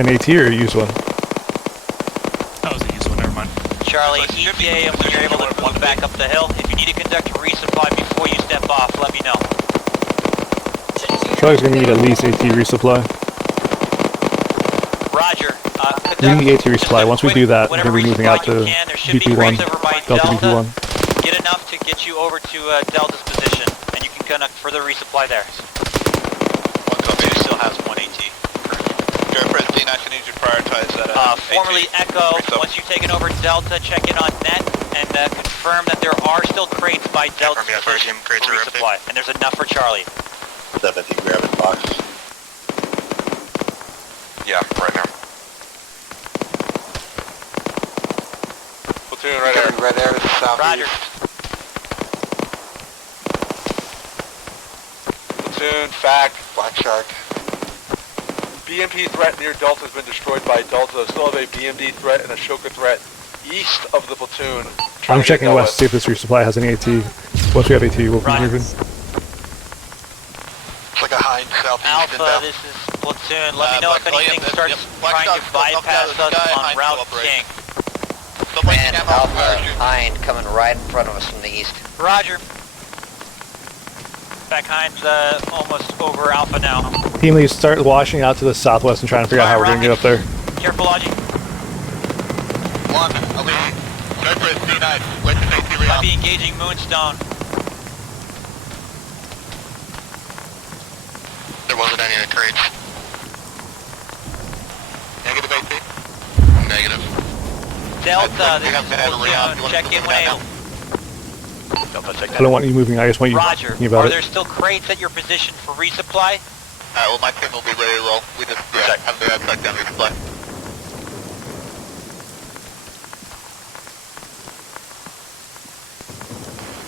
an AT or a used one? That was a used one, never mind. Charlie, ETA, and when you're able to move back up the hill. If you need to conduct a resupply before you step off, let me know. Charlie's gonna need at least AT resupply. Roger. We need AT resupply. Once we do that, we're gonna be moving out to BP1, Delta BP1. Get enough to get you over to Delta's position, and you can conduct further resupply there. One copy still has 1 AT. Go for his D9, you need to prioritize that. Formerly Echo, once you've taken over Delta, check in on net and confirm that there are still crates by Delta's position for resupply, and there's enough for Charlie. Step, I think grab a box. Yeah, right now. Platoon, right there. Red air, south. Roger. Platoon, FAC, Black Shark. BMP threat near Delta has been destroyed by Delta. Still have a BMD threat and a Shoka threat east of the platoon. I'm checking west to see if this resupply has any AT. Once we have AT, we'll be moving. It's like a high southeast Alpha, this is Platoon. Let me know if anything starts trying to bypass us on Route King. Man, Alpha, Hind coming right in front of us from the east. Roger. back behind almost over Alpha now. Team leads start washing out to the southwest and trying to figure out how we're going to get up there. Careful, Logi. 1, elite. Go for it, C9. Wait to take the I'll be engaging Moonstone. There wasn't any in the crates. Negative AP? Negative. Delta, this is Platoon. Check in when able. Delta, check I don't want you moving, I just want you Roger. thinking about Are it. there still crates at your position for resupply? Alright, well my team will be ready to roll. We just have the track down resupply.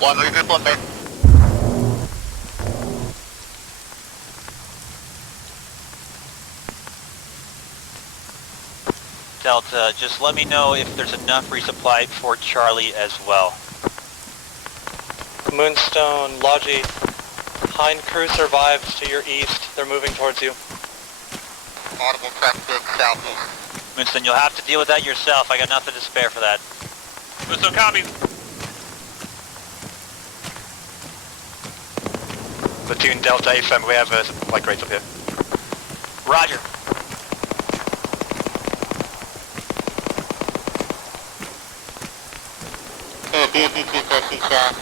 One resupply, mate. Delta, just let me know if there's enough resupply for Charlie as well. Moonstone, Logi, Hind crew survives to your east. They're moving towards you. Audible traffic southeast. Moonstone, you'll have to deal with that yourself. I got nothing to spare for that. Moonstone, copy. Platoon Delta AFM, we have supply crates up here. Roger. BMP-2 south.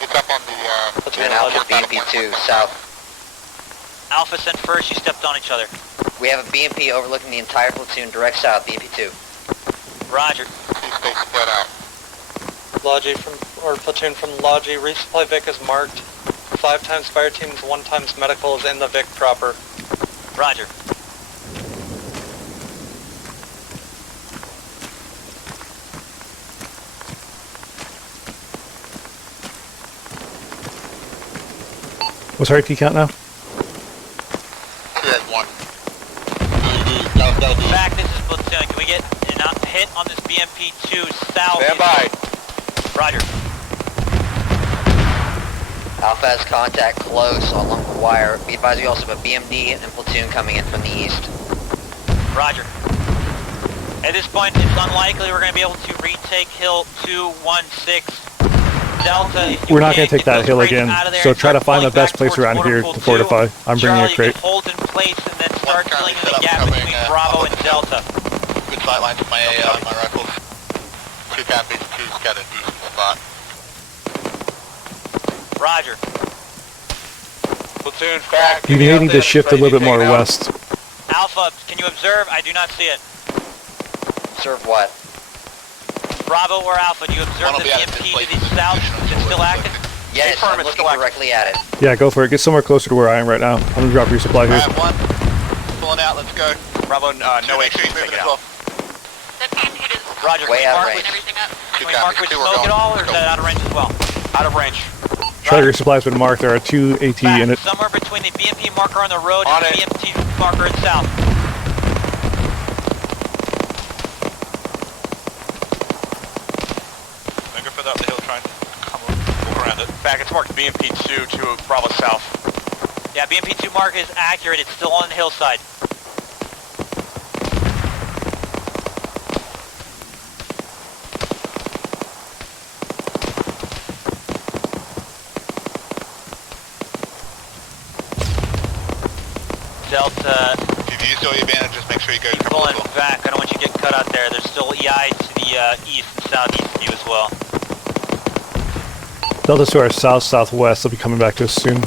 It's up on the, And Alpha BMP-2 south. Alpha sent first, you stepped on each other. We have a BMP overlooking the entire platoon, direct south, BMP-2. Roger. stay spread out. Logi from, or platoon from Logi, resupply Vic is marked. 5 times fire teams, 1 times medical is in the Vic proper. Roger. What's our AP count now? You're at 1. Back, this is platoon. Can we get a hit on this BMP-2 south? Stand by. Roger. Alpha has contact close along the wire. Be advised we also have a BMD and platoon coming in from the east. Roger. At this point, it's unlikely we're going to be able to retake Hill 216. Delta, We're not going to take that hill again, so try to find the best place around here to fortify. I'm bringing a crate. Hold in place and then start filling in the gap between Bravo and Delta. Good sight lines for my AR and my rifles. 2 copies, 2 scattered east spot. Roger. Platoon back. You may need to shift a little bit more west. Alpha, can you observe? I do not see it. Observe what? Bravo or Alpha, do you observe the BMP to the south? Is it still active? Yes, I'm looking directly at it. Yeah, go for it. Get somewhere closer to where I am right now. I'm gonna drop resupply here. Alright, 1. Pulling out, let's go. Bravo, no HC, moving as well. That BMP is Roger, way can out we of range. everything up. Can we mark with smoke at all, or is that out of range as well? out of range. Charlie resupply has been marked. There are 2 AT in it. Somewhere between the BMP marker on the road On and it. the BMP marker in south. I'm going further up the hill, try and walk around it. Back, it's marked BMP-2 to Bravo South. Yeah, BMP-2 marker is accurate. It's still on the hillside. Delta, If you use all your advantages, make sure you go to pulling back. I don't want you to get cut out there. There's still EI to the east and southeast of you as well. Delta's to our south-southwest. They'll be coming back to us soon.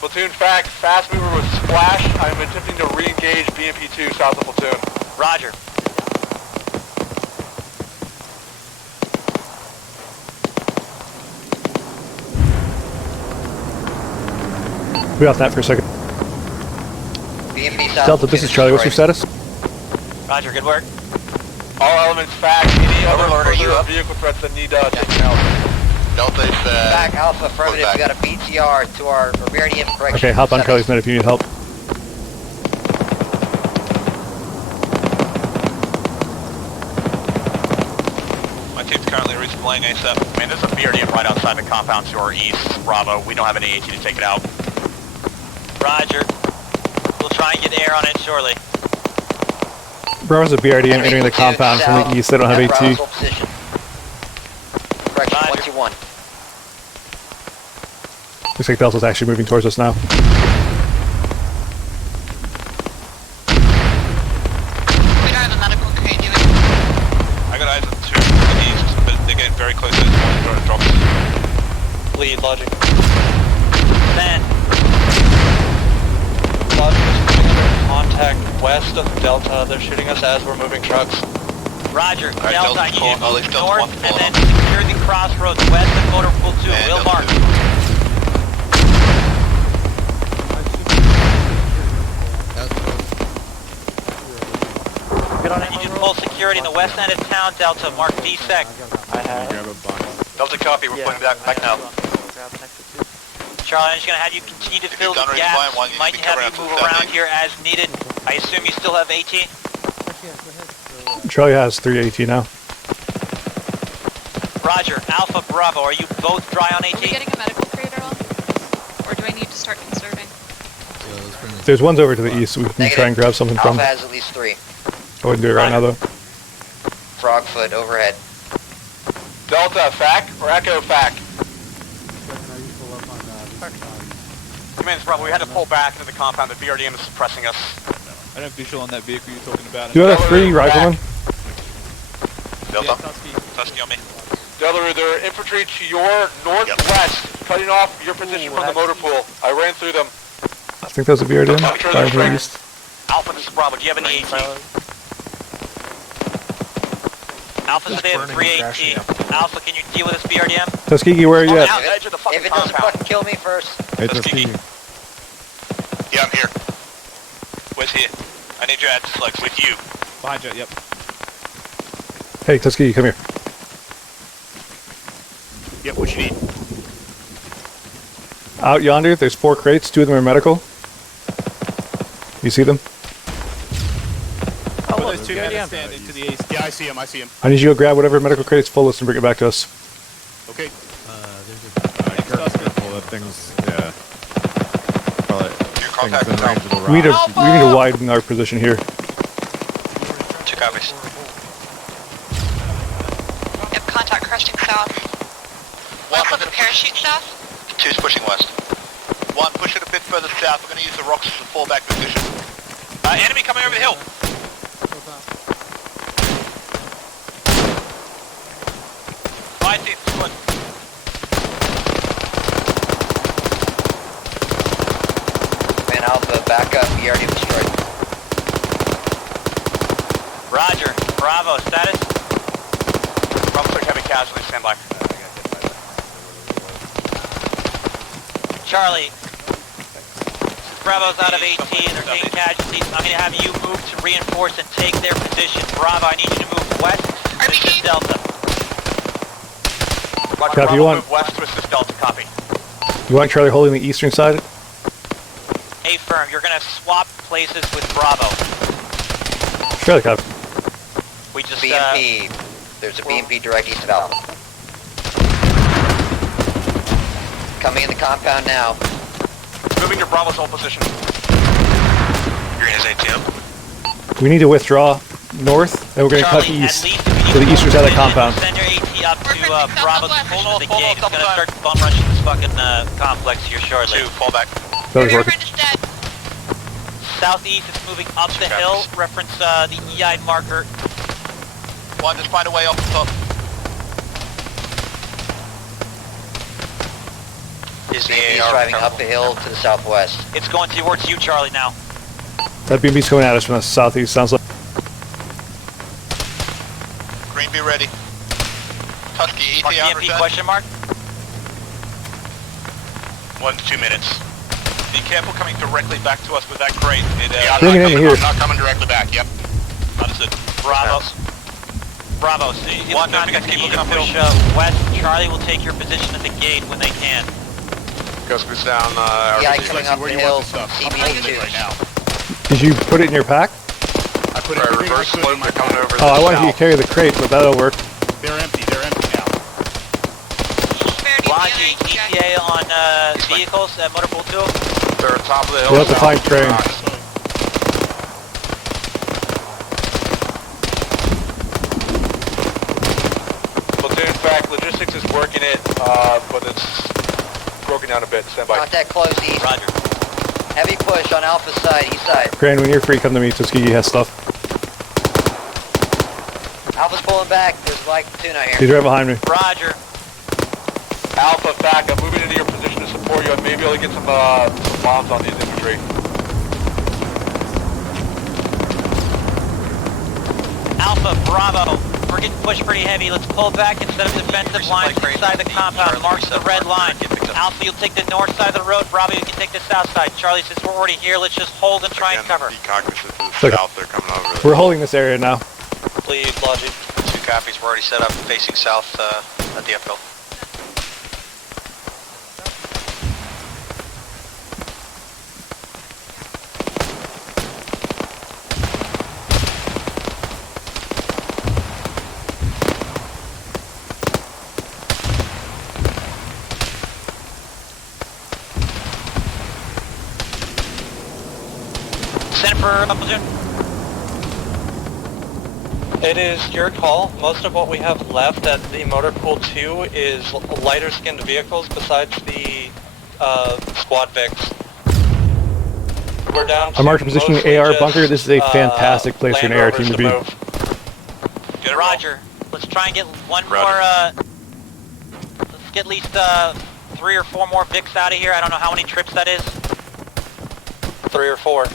Platoon fact, fast mover with splash. I'm attempting to re-engage BMP-2 south of platoon. Roger. Be off that for a second. BMP south. Delta, this is Charlie. What's your status? Roger, good work. All elements fact. Any other Overlord, are you further up? vehicle threats that need taken out? Delta's Back, Alpha, affirmative. We got a BTR to our, or we already have correction. Okay, hop on Set Charlie's us. net if you need help. My team's currently resplaying ASAP. I mean, there's a BRDM right outside the compound to our east, Bravo. We don't have any AT to take it out. Roger. We'll try and get air here on it shortly. Bravo's a BRDM entering the compound from the east. They don't have AT. Position. Correction, 21. Looks like Delta's actually moving towards us now. We don't have a medical crate, do we? I got eyes on 2 to the east, but they're getting very close to the drops. Lead, Logic. Then, Logic is putting under contact west of Delta. They're shooting us as we're moving trucks. Roger. Alright, Delta, Delta's you pulling. need to At move least Delta's north one and pulling then secure the crossroads west of Motor Pool 2. And Will Delta mark. 2. You need full security in the west end of town, Delta. Mark D-Sec. Delta copy, we're pulling back now. Charlie, I'm just going to have you continue to fill the gunnery's gaps. fine, why don't you Might be have covering you up to move the around southeast? here as needed. I assume you still have AT? Charlie has 3 AT now. Roger. Alpha, Bravo. Are you both dry on AT? Are we getting a medical crate at all? Or do I need to start conserving? There's ones over to the east we can try and grab something from. Alpha has at least 3. I wouldn't do it right now though. Frogfoot overhead. Delta, FAC or Echo FAC? Commanders, Bravo, we had to pull back into the compound. The BRDM is suppressing us. I don't visual on that vehicle you're talking about. Do you have a 3 rifleman? Delta. Tusky on me. Delta, there are infantry to your northwest, cutting off your position from the motor pool. I ran through them. I think that was a BRDM. Firing from the east. Alpha, this is Bravo. Do you have any AT? Alpha, they have 3 AT. Alpha, can you deal with this BRDM? Tuskegee, where are you at? Edge of the fucking If it doesn't compound. fucking kill me first. Hey, Tuskegee. Tuskegee. Yeah, I'm here. Where's here? I need your ad slugs with you. Behind you, yep. Hey, Tuskegee, come here. Yep, what you need? Out yonder, there's 4 crates. 2 of them are medical. You see them? Oh, those 2 men standing to the east. Yeah, I see him, I see him. I need you to go grab whatever medical crate is fullest and bring it back to us. Okay. Careful, that thing's, yeah. Probably, Your contact thing's in range of the rock. We need to widen our position here. 2 copies. Yep, contact cresting south. One, What's up the parachute south? 2's pushing west. 1, push it a bit further south. We're going to use the rocks as a fallback position. Enemy coming over the hill. Man, Alpha, back up. BRDM destroyed. Roger. Bravo, status? Bravo, took heavy casualty. Stand by. Charlie. Bravo's out of AT and they're taking casualties. I'm going to have you move to reinforce and take their position. Bravo, I need you to move west to assist Delta. Roger, Copy, Bravo, you want- move west to assist Delta. Copy. You want Charlie holding the eastern side? A firm, you're going to swap places with Bravo. Charlie, copy. We just, BMP. There's a BMP direct east of Alpha. Coming in the compound now. Moving to Bravo's old position. Green is ATM. We need to withdraw north, and we're going to cut Charlie, east at least if you to the need eastern side of the compound. Send your AT up to Bravo's position at the hold gate. on, It's going to start bum rushing this fucking complex here shortly. 2, fall back. That was working. Friend is dead. Southeast is moving up the hill. Reference the EI marker. 1, just find a way off the top. BMP is driving up the hill to the southwest. It's going towards you, Charlie, now. That BMP's coming at us from the southeast, sounds like. Green, be ready. Tusky, ET out BMP question mark? 1 to 2 minutes. Be careful coming directly back to us with that crate. Bring it in here. I'm not coming directly back, yep. Understood. Bravo. Bravo, so you One, have we got to keep to looking uphill. push west. Charlie will take your position at the gate when they can. Ghost boots down, EI coming up the hill. CB2. right now. Did you put it in your pack? I put Right, reverse slope, they're coming over Oh, I wanted you to carry the crate, but that'll work. They're empty now. Logi, ETA on vehicles at Motor Pool 2. They're at top of the hill. We'll have to find train. working it, but it's broken down a bit. Stand by. Contact close east. Roger. Heavy push on Alpha side, east side. Crane, when you're free, come to me. Tuskegee has stuff. Alpha's pulling back. There's like platoon out here. He's right behind me. Roger. Alpha, back. I'm moving into your position to support you. I may be able to get some bombs on these infantry. Alpha, Bravo. We're getting pushed pretty heavy. Let's pull back and set up defensive lines inside the compound. Marks the red line. Alpha, you'll take the north side of the road. Bravo, you can take the south side. Charlie, since we're already here, let's just hold and try and cover. Be cognizant to Okay. the south. They're coming over. We're holding this area now. Please, Logi. 2 copies. We're already set up facing south at the airfield. Send for a platoon. It is your call. Most of what we have left at the Motor Pool 2 is lighter skinned vehicles besides the squad Vics. We're down to I marked a position in the AR mostly bunker. just, This is a fantastic place for an Land AR Rovers team to be. move. Good, Roger. Let's try and get one more, let's get at least 3 or 4 more Vics out of here. I don't know how many trips that is. 3 or 4.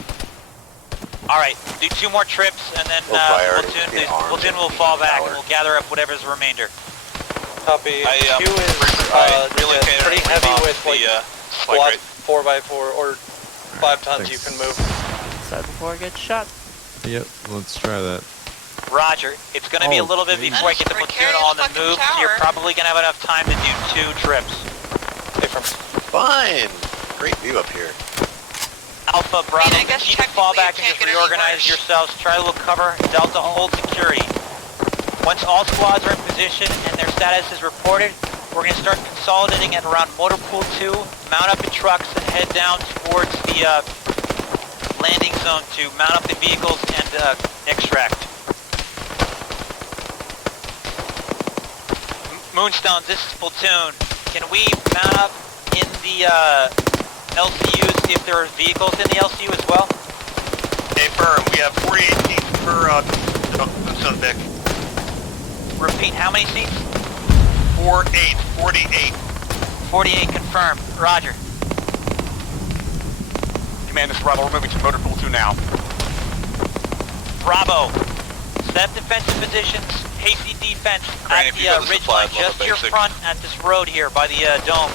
Alright, do 2 more trips and then platoon will fall back and we'll gather up whatever's the remainder. Copy. I, Q is relocated pretty and heavy removed with like the, squad 4x4 or 5 tons you can move. Side before I get shot. Yep, let's try that. Roger. It's going to be a little bit before I get the platoon on the move, so you're probably going to have enough time to do 2 trips. Fine. Great view up here. Alpha, Bravo, keep the fallback and just reorganize yourselves. Charlie will cover. Delta, hold security. Once all squads are in position and their status is reported, we're going to start consolidating at around Motor Pool 2, mount up in trucks and head down towards the landing zone to mount up the vehicles and extract. Moonstones, this is platoon. Can we mount up in the LCUs if there are vehicles in the LCU as well? Firm. We have 48 seats per Moonstone Vic. Repeat, how many seats? 48. 48 confirmed. Roger. Command, this is Bravo. We're moving to Motor Pool 2 now. Bravo. Set defensive positions. Hasty defense at the ridge line just to your front at this road here by the domes.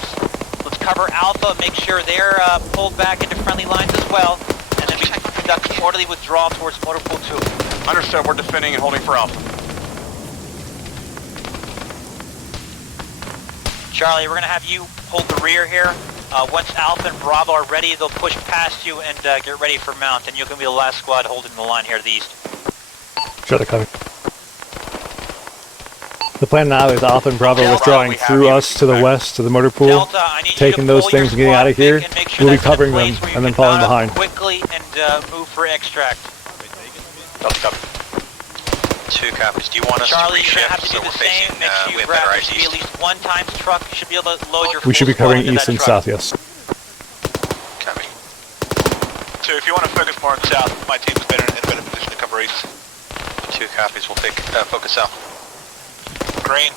Let's cover Alpha, make sure they're pulled back into friendly lines as well, and then we can conduct an orderly withdrawal towards Motor Pool 2. Understood. We're defending and holding for Alpha. Charlie, we're going to have you hold the rear here. Once Alpha and Bravo are ready, they'll push past you and get ready for mount, and you're going to be the last squad holding the line here to the east. Shut the cover. The plan now is Alpha and Bravo withdrawing through us to the west to the motor pool, Delta, I need taking you to those pull things your and getting out of squad here. pick and make sure We'll be that's in a covering them place where you and then can falling mount up behind. quickly and move for extract. 2 copies. Do you want us Charlie, to you're going to reshift have to so do we're the same. facing, Make sure we you have grab better there eyes should be at east? least 1 times truck. You should be able to load your We should be full squad covering into east that and truck. south, yes. Coming. So if you want to focus more on south, my team is better in a better position to cover east. 2 copies. We'll take focus south. Green,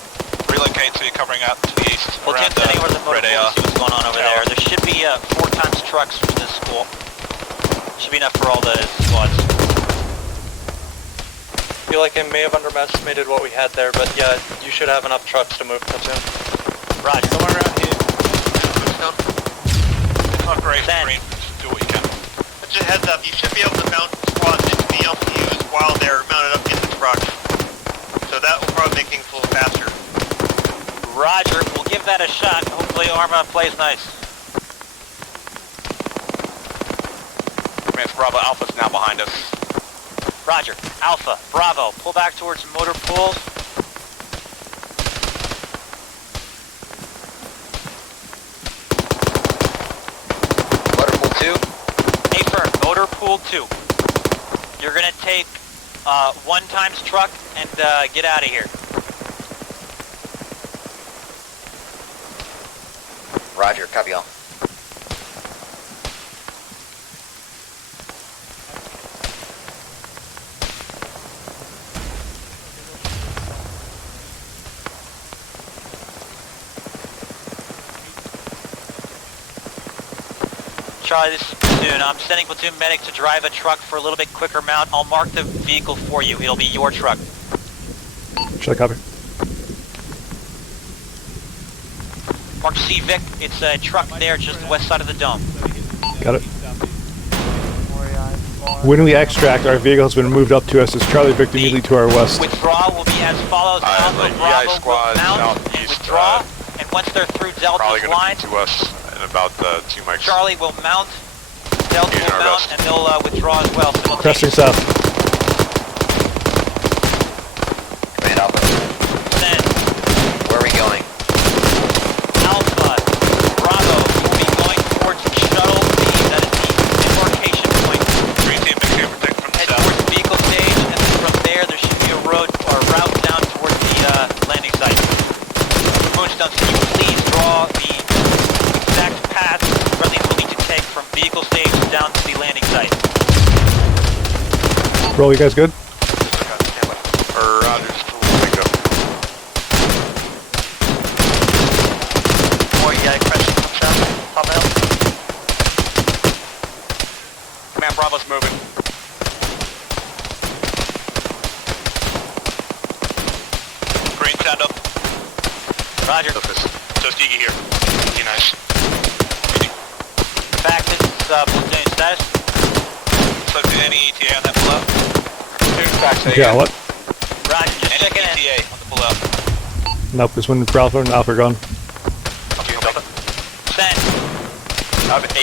relocate so you're covering out to the east. Well, around just anywhere the motor red pool, AR. see what's going on over there. There should be 4 times trucks for this school. Should be enough for all the squads. I feel like I may have underestimated what we had there, but yeah, you should have enough trucks to move platoon. Roger. Somewhere around here. It's not great, Green. Just do what you can. Just a heads up, you should be able to mount squads into the LCUs while they're mounted up in the trucks. So that will probably make things a little faster. Roger, we'll give that a shot. Hopefully Arma plays nice. Command, Bravo, Alpha's now behind us. Roger. Alpha, Bravo, pull back towards motor pools. Motor Pool 2? Hey, firm, motor pool 2. You're going to take 1 times truck and get out of here. Roger, copy all. Charlie, this is Platoon. I'm sending Platoon medic to drive a truck for a little bit quicker mount. I'll mark the vehicle for you. It'll be your truck. Should I copy? Mark C, Vic. It's a truck there just the west side of the dome. Got it. When we extract, our vehicle has been moved up to us as Charlie Victor immediately to our west. Withdrawal will be as follows. Alpha Bravo will mount and withdraw, and once they're through Delta's line, to us in about 2 mics. Charlie will mount, Delta will mount, and they'll withdraw as well. Cresting south. Command Alpha. Send. Where are we going? Alpha Bravo will be going towards Shuttle B. That is the embarkation point. Green team, make sure you protect from the Head south. towards the vehicle stage, and then from there should be a road or route down towards the landing site. Moonstone, can you please draw the exact path Bradley will need to take from vehicle stage down to the landing site? Roll, you guys good? Roger, pick up. More EI crashing from south. Pop out. Command Bravo's moving. Green, stand up. Roger. Tuskegee here. Be nice. Back, this is Platoon status. So, any ETA on that pull-out? Yeah, what? Roger, just Any checking in. ETA on the pull-out? Nope, this one for Alpha and Alpha are gone. Send.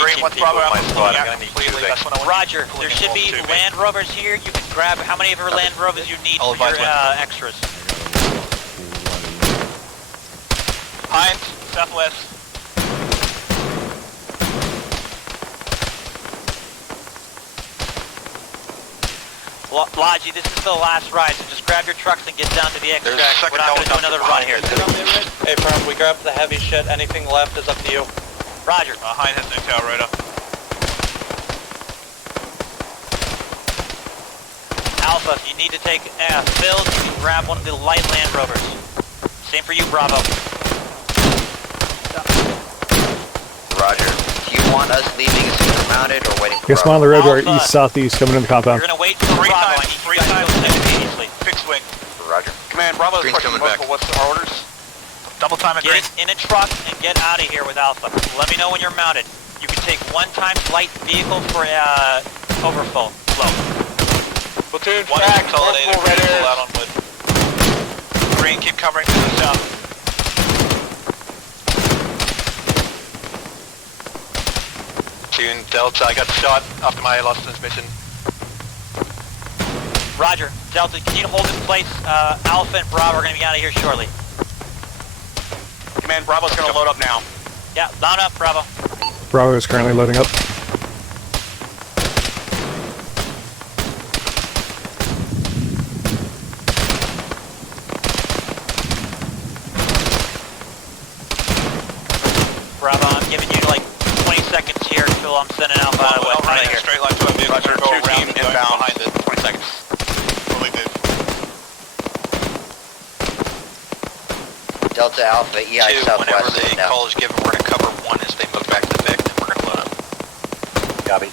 Green, what's Bravo Alpha pulling out completely? That's what I want. Roger, there should be Land Rovers here. You can grab how many of your Land Rovers you need for your extras. Hines, southwest. Logi, this is the last ride, so just grab your trucks and get down to the extract. We're not going to do another run here. Hey, Firm, we grabbed the heavy shit. Anything left is up to you. Roger. Hines has no tail right up. Alpha, if you need to take fills, you can grab one of the light Land Rovers. Same for you, Bravo. Roger. Do you want us leaving as soon as we're mounted or waiting for Guess I'm on the road to our Alpha. east-southeast coming in the compound. You're going to wait for Bravo. I need you guys to go immediately. Fixed wing. Roger. Command Bravo's Green's pushing coming back. local. What's our orders? Double time at Get Green. in a truck and get out of here with Alpha. Let me know when you're mounted. You can take one-time light vehicle for overflow. Flow. Platoon, back. Consolidated. Red Pull Airs. out on wood. Green, keep covering to the south. Platoon Delta, I got shot after my lost transmission. Roger. Delta, can you hold in place? Alpha and Bravo are going to be out of here shortly. Command Bravo's going to load up now. Yeah, load up, Bravo. Bravo is currently loading up. Bravo, I'm giving you like 20 seconds here until I'm sending Alpha out of here. Straight line to our vehicle. Roger, Go 2 around team and go inbound. behind it. 20 seconds. Fully move. Delta Alpha, EI Whenever Southwest. the No. call is given, we're going to cover 1 as they move back to the Vic, and we're going to load up. Copy.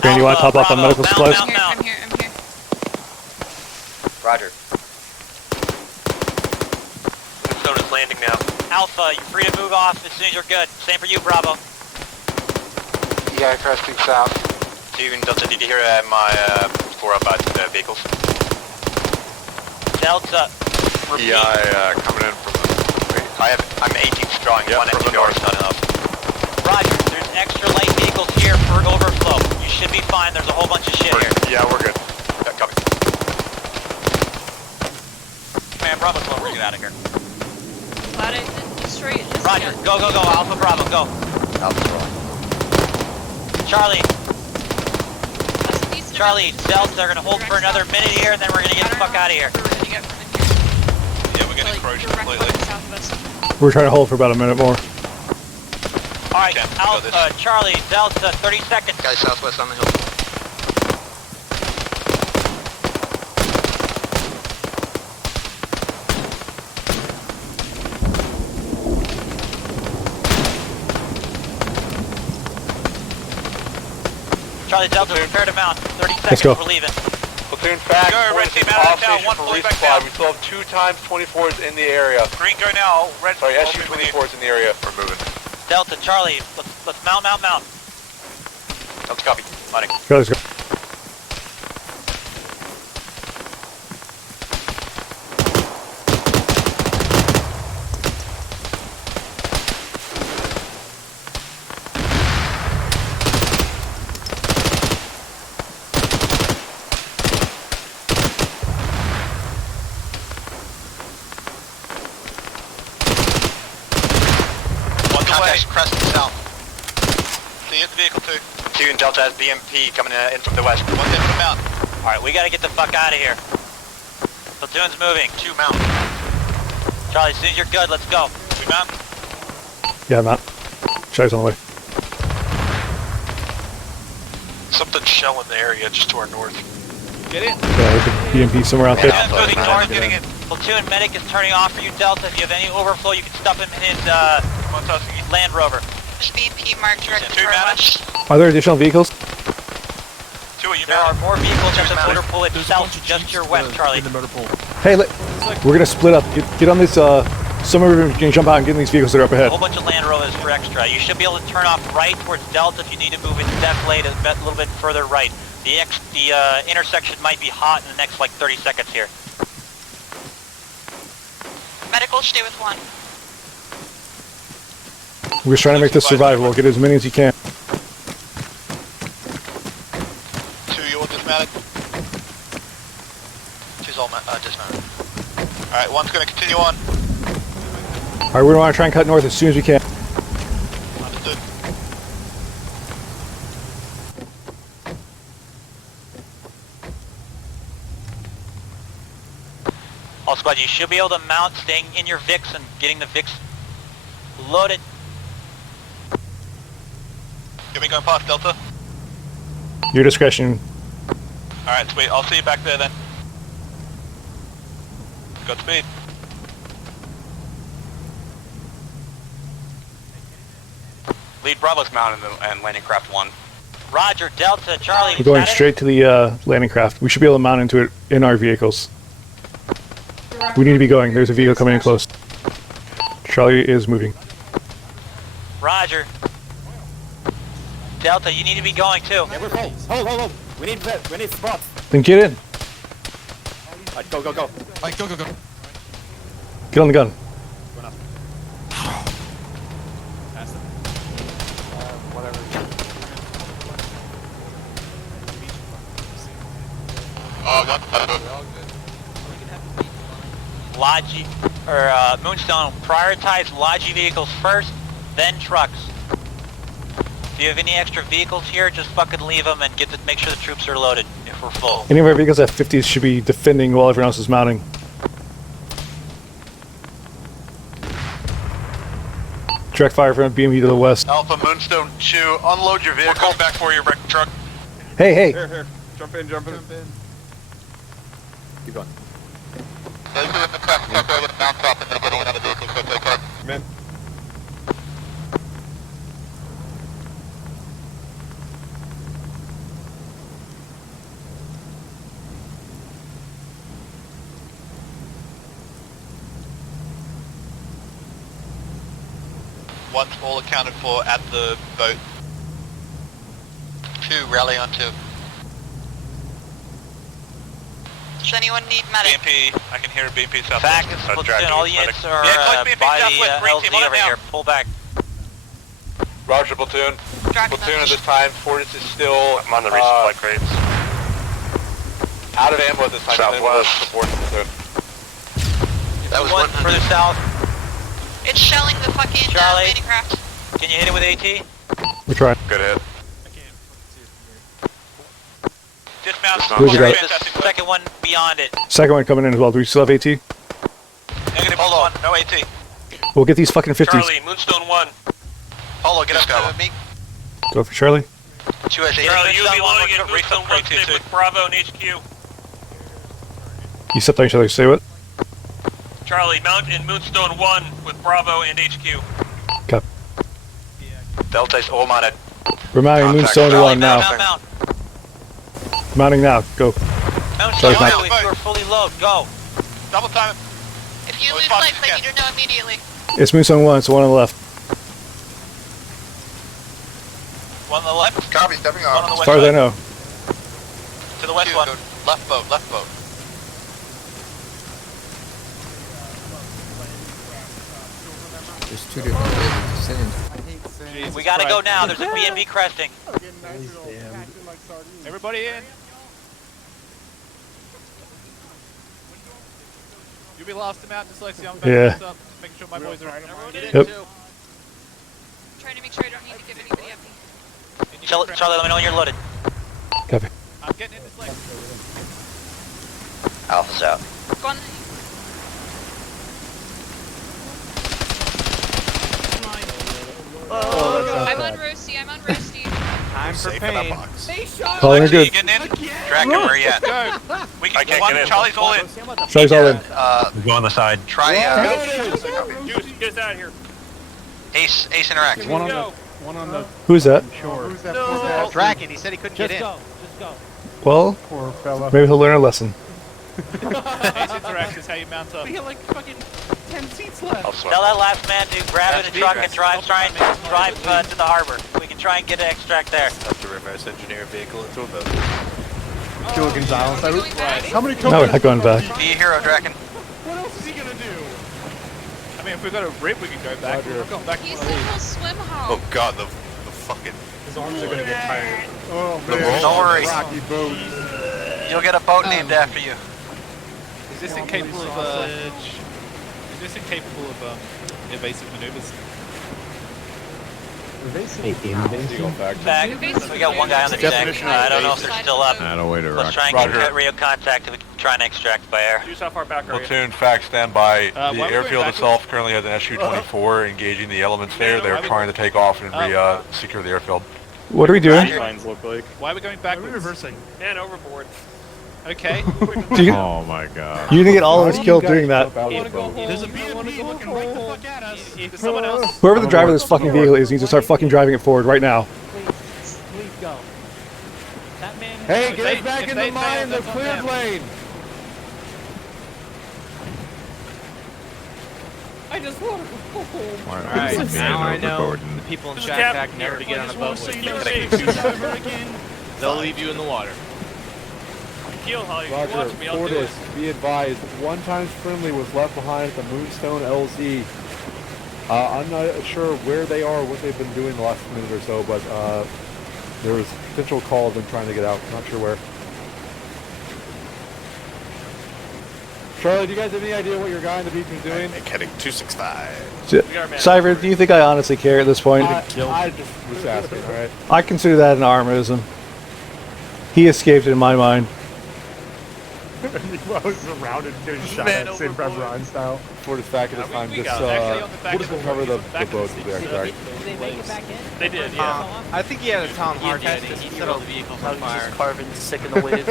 Green, you want to top off on Bravo, medical supplies? I'm here. Roger. Zone is landing now. Alpha, you're free to move off as soon as you're good. Same for you, Bravo. EI cresting south. Steven, Delta, did you hear my 4 about the vehicles? Delta, repeat. EI coming in from the... I'm 18 strong, Yeah, one from the NTR is north. not enough. Roger, there's extra light vehicles here for overflow. You should be fine. There's a whole bunch of shit here. Yeah, we're good. Yeah, copy. Man, Bravo's slow. We're get out of here. Glad it destroyed it. Just Roger, go. Alpha, Bravo, go. Alpha's rolling. Charlie, That's a decent Charlie, amount of Delta, they're going to hold for another minute here, and then we're going to get the fuck out of here. Yeah, we're getting encroached completely. We're trying to hold for about a minute more. Alright, Alpha, Charlie, Delta, 30 seconds. Guys, southwest on the hill. Charlie, Delta, prepare to mount. 30 seconds, Let's go. we're leaving. Platoon fact, Go, red team out off of town, station one for fully back resupply. down. We still have 2 times 24s in the area. Green, go now. Red Sorry, team, open with you. SU-24s in the area. We're moving. Delta, Charlie, let's mount. Let's copy. Mounting. Go, let's go. One away. Crest and south. See you at the vehicle 2. 2 and Delta has BMP coming in from the west. One's in from mount. Alright, we gotta get the fuck out of here. Platoon's moving. 2 mount. Charlie, as soon as you're good, let's go. We mount. Yeah, I'm out. Shag's on the way. Something shell in the area just to our north. Get in. Yeah, we can BMP somewhere out there. Platoon's moving north. Platoon medic is turning off for you, Delta. If you have any overflow, you can stuff him in his Land Rover. BP marked directed 2 for mounted. west. Are there additional vehicles? 2 of you There are mounted. more vehicles at the motor pool itself, just your west, Charlie. Hey, we're gonna split up. Get on this. Some of you can jump out and get in these vehicles that are up A ahead. whole bunch of Land Rovers for extra. You should be able to turn off right towards Delta if you need to move into Death Lane a little bit further right. The intersection might be hot in the next like 30 seconds here. Medical, stay with 1. We're just trying to make this survivable. Get as many as you can. 2 you all dismounted. 2's all dismounted. Alright, 1's going to continue on. All right, we want to try and cut north as soon as we can. Understood. All squad, you should be able to mount, staying in your VIX and getting the VIX loaded. Get me going past Delta. Your discretion. Alright, sweet. I'll see you back there then. Godspeed. Lead Bravo's mounted and landing craft 1. Roger, Delta, Charlie. We're going status? straight to the landing craft. We should be able to mount into it in our vehicles. We need to be going. There's a vehicle coming in close. Charlie is moving. Roger. Delta, you need to be going too. Yeah, we're full. Hold. We need spots. Then get in. Alright, go. Alright, go. Get on the gun. Logi, or Moonstone, prioritize Logi vehicles first, then trucks. If you have any extra vehicles here, just fucking leave them and make sure the troops are loaded if we're full. Any of our vehicles at 50s should be defending while everyone else is mounting. Direct fire from BME to the west. Alpha, Moonstone 2, unload your vehicle. We're coming back for you, wrecked truck. Hey. Here. Jump in. Keep going. Come in. One's all accounted for at the boat. 2, rally on 2. Does anyone need medic? BMP, I can hear BMP southwest. Back is platoon, all units are by the LZ over here. Pull back. Roger, platoon. Platoon at this time. Fortis is still I'm on the resupply crates. out of ammo at this time. Southwest. Support platoon. That was one further south. It's shelling the fucking Charlie. landing craft. Can you hit it with AT? We're trying. Good hit. Dismount. Good, you got it. The second one beyond it. Second one coming in as well. Do we still have AT? Negative. Hold on. No AT. We'll get these fucking 50s. Charlie, Moonstone 1. Polo, get up to me. Go for Charlie. 2S8. Charlie, you'll be loading in Moonstone 1 stick with Bravo and HQ. You stepped on each other, say what? Charlie, mount in Moonstone 1 with Bravo and HQ. Copy. Delta's all mounted. We're mounting Moonstone to 1 now. Mount. Mounting now, go. Mount Charlie's Charlie, not. if you are fully loaded, go. Double time. If you lose lights, I need to know immediately. It's Moonstone 1, it's the one on the left. One on the left. Copy, stepping One on on. the As west far as I side. know. To the west one. Left boat, left boat. There's 2 different ways to send. We gotta go now. There's a BMB cresting. Everybody in. You'll be last to mount, dyslexia. I'm Yeah. up, making sure my boys are in. Yep. Trying to make sure I don't need to give anybody up. Charlie, let me know when you're loaded. Copy. I'm getting in dyslexia. Alpha's out. Go on. I'm on Roasty, I'm on Roasty. Time for Safe in a pain. box. Calling her good. Getting in? Draken, where are you at? Go. We can get one. Charlie's all in. Charlie's all in. Go on the side. Try, Juice, get us out of here. Ace interact. One on the Who's that? shore. Who's that? Draken, he said he couldn't get in. Just go. Well, Poor fella. maybe he'll learn a lesson. Ace interact is how you mount up. We got like fucking 10 seats left. Tell that last man to grab in a truck and drive to the harbor. We can try and get an extract there. Have to reverse engineer a vehicle into a boat. Kill Gonzalez. Are we going back? How many No, we're not going back. Be a hero, Draken. What else is he gonna do? I mean, if we've got a rip, we can go back. We're not going back. He said he'll swim home. Oh god, the fucking... His arms are gonna get tired. Oh The man. Don't worry. Rocky boat. You'll get a boat named after you. Is this incapable of evasive maneuvers? Back. We got one guy on the deck. I don't know if they're still up. Let's try and get Rio contact if we can try and extract by air. Use how far back are you? Platoon, fact, stand by. The airfield itself currently has an SU-24 engaging the elements there. They're trying to take off and secure the airfield. What are we doing? Why are we going backwards? Reversing. Man overboard. Okay. Oh my god. You're gonna get all of us killed doing that. There's a BMP looking right the fuck at us. If someone else. Whoever the driver of this fucking vehicle is needs to start fucking driving it forward right now. Please go. That man. Hey, get us back in the mine, the cleared lane. I just want to go home. Alright, now I know the people in This is Shack Captain Pack never to here. get on a boat with. They'll leave you in the water. Keel, Holly. Roger, Watch me. I'll do it. Fortis, be advised, one times friendly was left behind at the Moonstone LZ. I'm not sure where they are, what they've been doing the last minute or so, but there was potential call of them trying to get out. Not sure where. Charlie, do you guys have any idea what your guy on the beach was doing? Heading 265. Cyber, do you think I honestly care at this point? I just was asking, alright? I consider that an Armaism. He escaped in my mind. I was surrounded getting shot at St. Ryan style. For this fact at this time, just we'll just cover the boat with the extract. Did they make it back in? They did, yeah. I think he had a Tom Hardy. He set all the vehicles on fire. Just carving sick in the waves.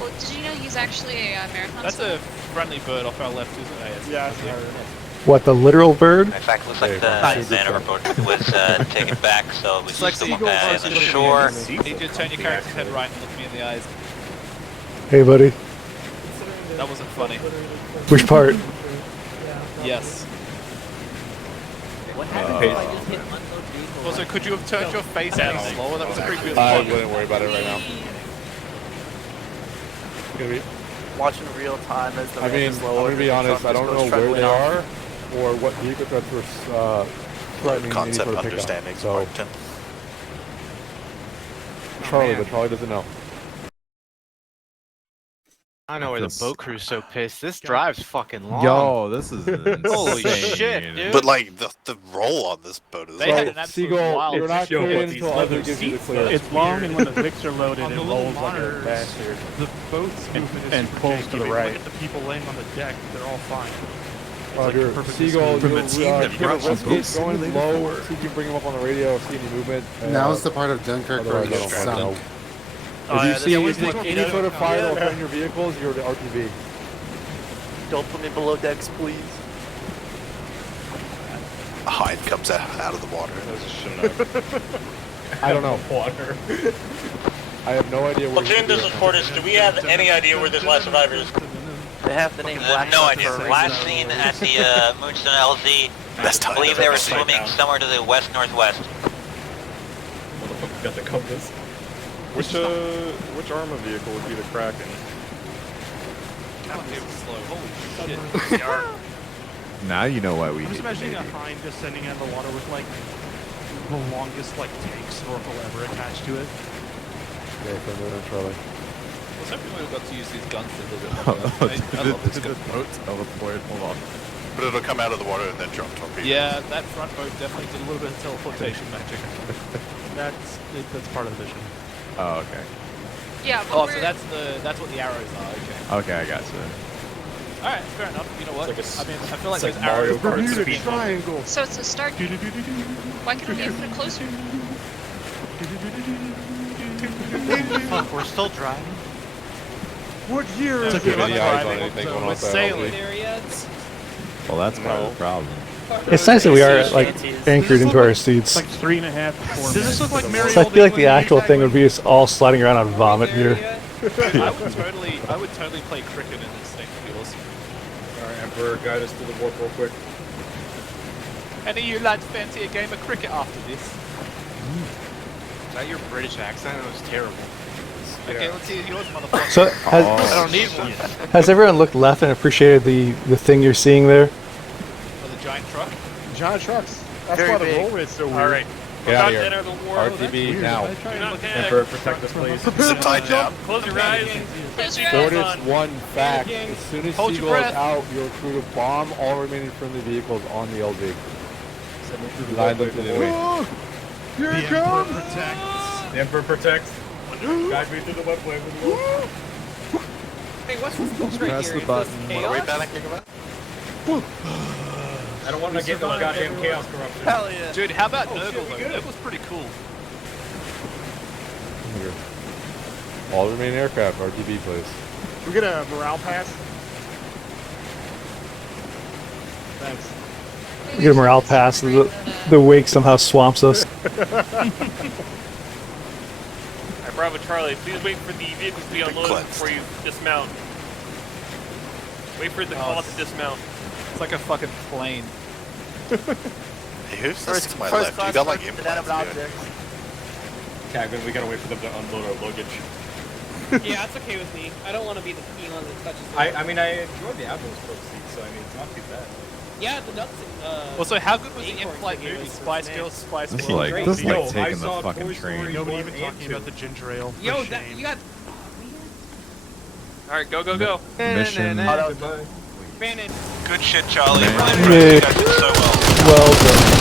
Well, did you know he's actually a marathon That's swimmer? a friendly bird off our left, isn't it? Yeah, What, the literal bird? In fact, it looks like the man overboard was taken back, so we just the shore. You need to turn your character's head right and look me in the eyes. Hey, buddy. That wasn't funny. Which part? Yes. What happened if I just hit unload vehicle? Also, could you have turned your face any slower? That was a pretty good I one. wouldn't worry about it right now. Watching real time as the I mean, I'm gonna be honest, I don't know where they are or what vehicle threats were threatening any Concept sort of understanding, pickup. So, Martin. Charlie, but Charlie doesn't know. I know where the boat crew's so pissed. This drive's fucking long. Yo, this is insane. Holy shit, dude. But like the roll on this boat is. They had an absolute Seagull, wild you're not show cleared with these until leather Arthur gives you the seats. clearance. It's long, and when the Vicks are loaded, On it the little rolls like a monitors, bastard. The boat's movement And is pulls super to the janky. right. Look at the people laying on the deck; they're all fine. Roger. Seagull, From you'll a team that give brought a you risk both it going simulated low. forward. See if you can bring him up on the radio. See any movement. Now's the part of Dunkirk where Otherwise, we I get don't know. sunk. If you see any sort of fire that'll threaten your vehicles, you're the RTV. Don't put me below decks, please. A hind comes out of the water. I don't know. Water. I have no idea where Platoon, this is Portis. Do we have any idea where this last survivor is? They have the name Black. No idea. Last seen at the Moonstone LZ. I believe they were swimming somewhere to the west-northwest. Motherfucker got the compass. Which Arma vehicle would be the Kraken? Now you know why we I'm just hate imagining the a Navy. hind descending into the water with like the longest like tank snorkel ever attached to it. Yeah, Charlie. Let's hope we got to use these guns a little bit longer. I love this gun. Boat teleport. Hold on. But it'll come out of the water and then drop torpedoes. Yeah, that front boat definitely did a little bit of teleportation magic. That's part of the mission. Oh, okay. Yeah, but Oh, we're... so that's what the arrows are. Okay. Okay, I got you. All right, fair enough. You know what? It's like I mean, I feel like it's those like Mario arrows. Kart Bermuda speed. Triangle. So it's a start. Why couldn't we have put it closer? Fuck, we're still driving. What year It's is okay, it? we're Any not eyes on driving, anything so going on we're with that sailing. LZ? There yet? Well, that's part of the problem. It's nice that we are like anchored into our seats. Like 3.5 to 4 Does this look like Mario? So I feel like the actual thing would be us all sliding around on vomit here. I would totally play cricket in this thing. It'd be awesome. Alright, Emperor, guide us through the warp real quick. Any of you lads fancy a game of cricket after this? Is that your British accent? It was terrible. Okay, let's see yours, motherfucker. So I don't need one. has everyone looked left and appreciated the thing you're seeing there? Oh, the giant truck? Giant trucks. That's Very why the big. roll rate's so weird. Alright. Get out of About here. to enter the war. RTB now. Emperor, protect us, please. Is it tied down? Close your eyes. Close your eyes. Ordnance one fact. As soon as Hold your Seagull is breath. out, you're crew to bomb all remaining friendly vehicles on the LZ. Line them to the way. Here it comes! The Emperor protects. Guide me through the webway with the wall. Hey, what's this right Press here? the button. Are we panicking about? I don't want to get no goddamn chaos corruption. Hell yeah. Dude, how about Nurgle though? Nurgle's pretty cool. Here. All remaining aircraft, RTB, please. We get a morale pass. Thanks. We get a morale pass. The wake somehow swamps us. Alright, Bravo Charlie, please wait for the vehicles to be unloaded before you dismount. Wait for the call to dismount. It's like a fucking plane. Hey, who's this to my left? You got like implants, dude. Captain, we gotta wait for them to unload our luggage. Yeah, that's okay with me. I don't want to be the peon that touches it. I mean, I enjoyed the Admiral's Pro seat, so I mean, it's not too bad. Yeah, the nuts and, Also, how good was the Acorn in-flight gave movie us Spice for Girls, Spice This is World? like, this is like Yo, I taking saw the fucking Toy Story train. Nobody one even and talking about the ginger ale. For Yo, shame. that, you got... Alright, go, go, go. Mission. Brandon. Good shit, Charlie. Yeah. Really, you guys did so well. Well done.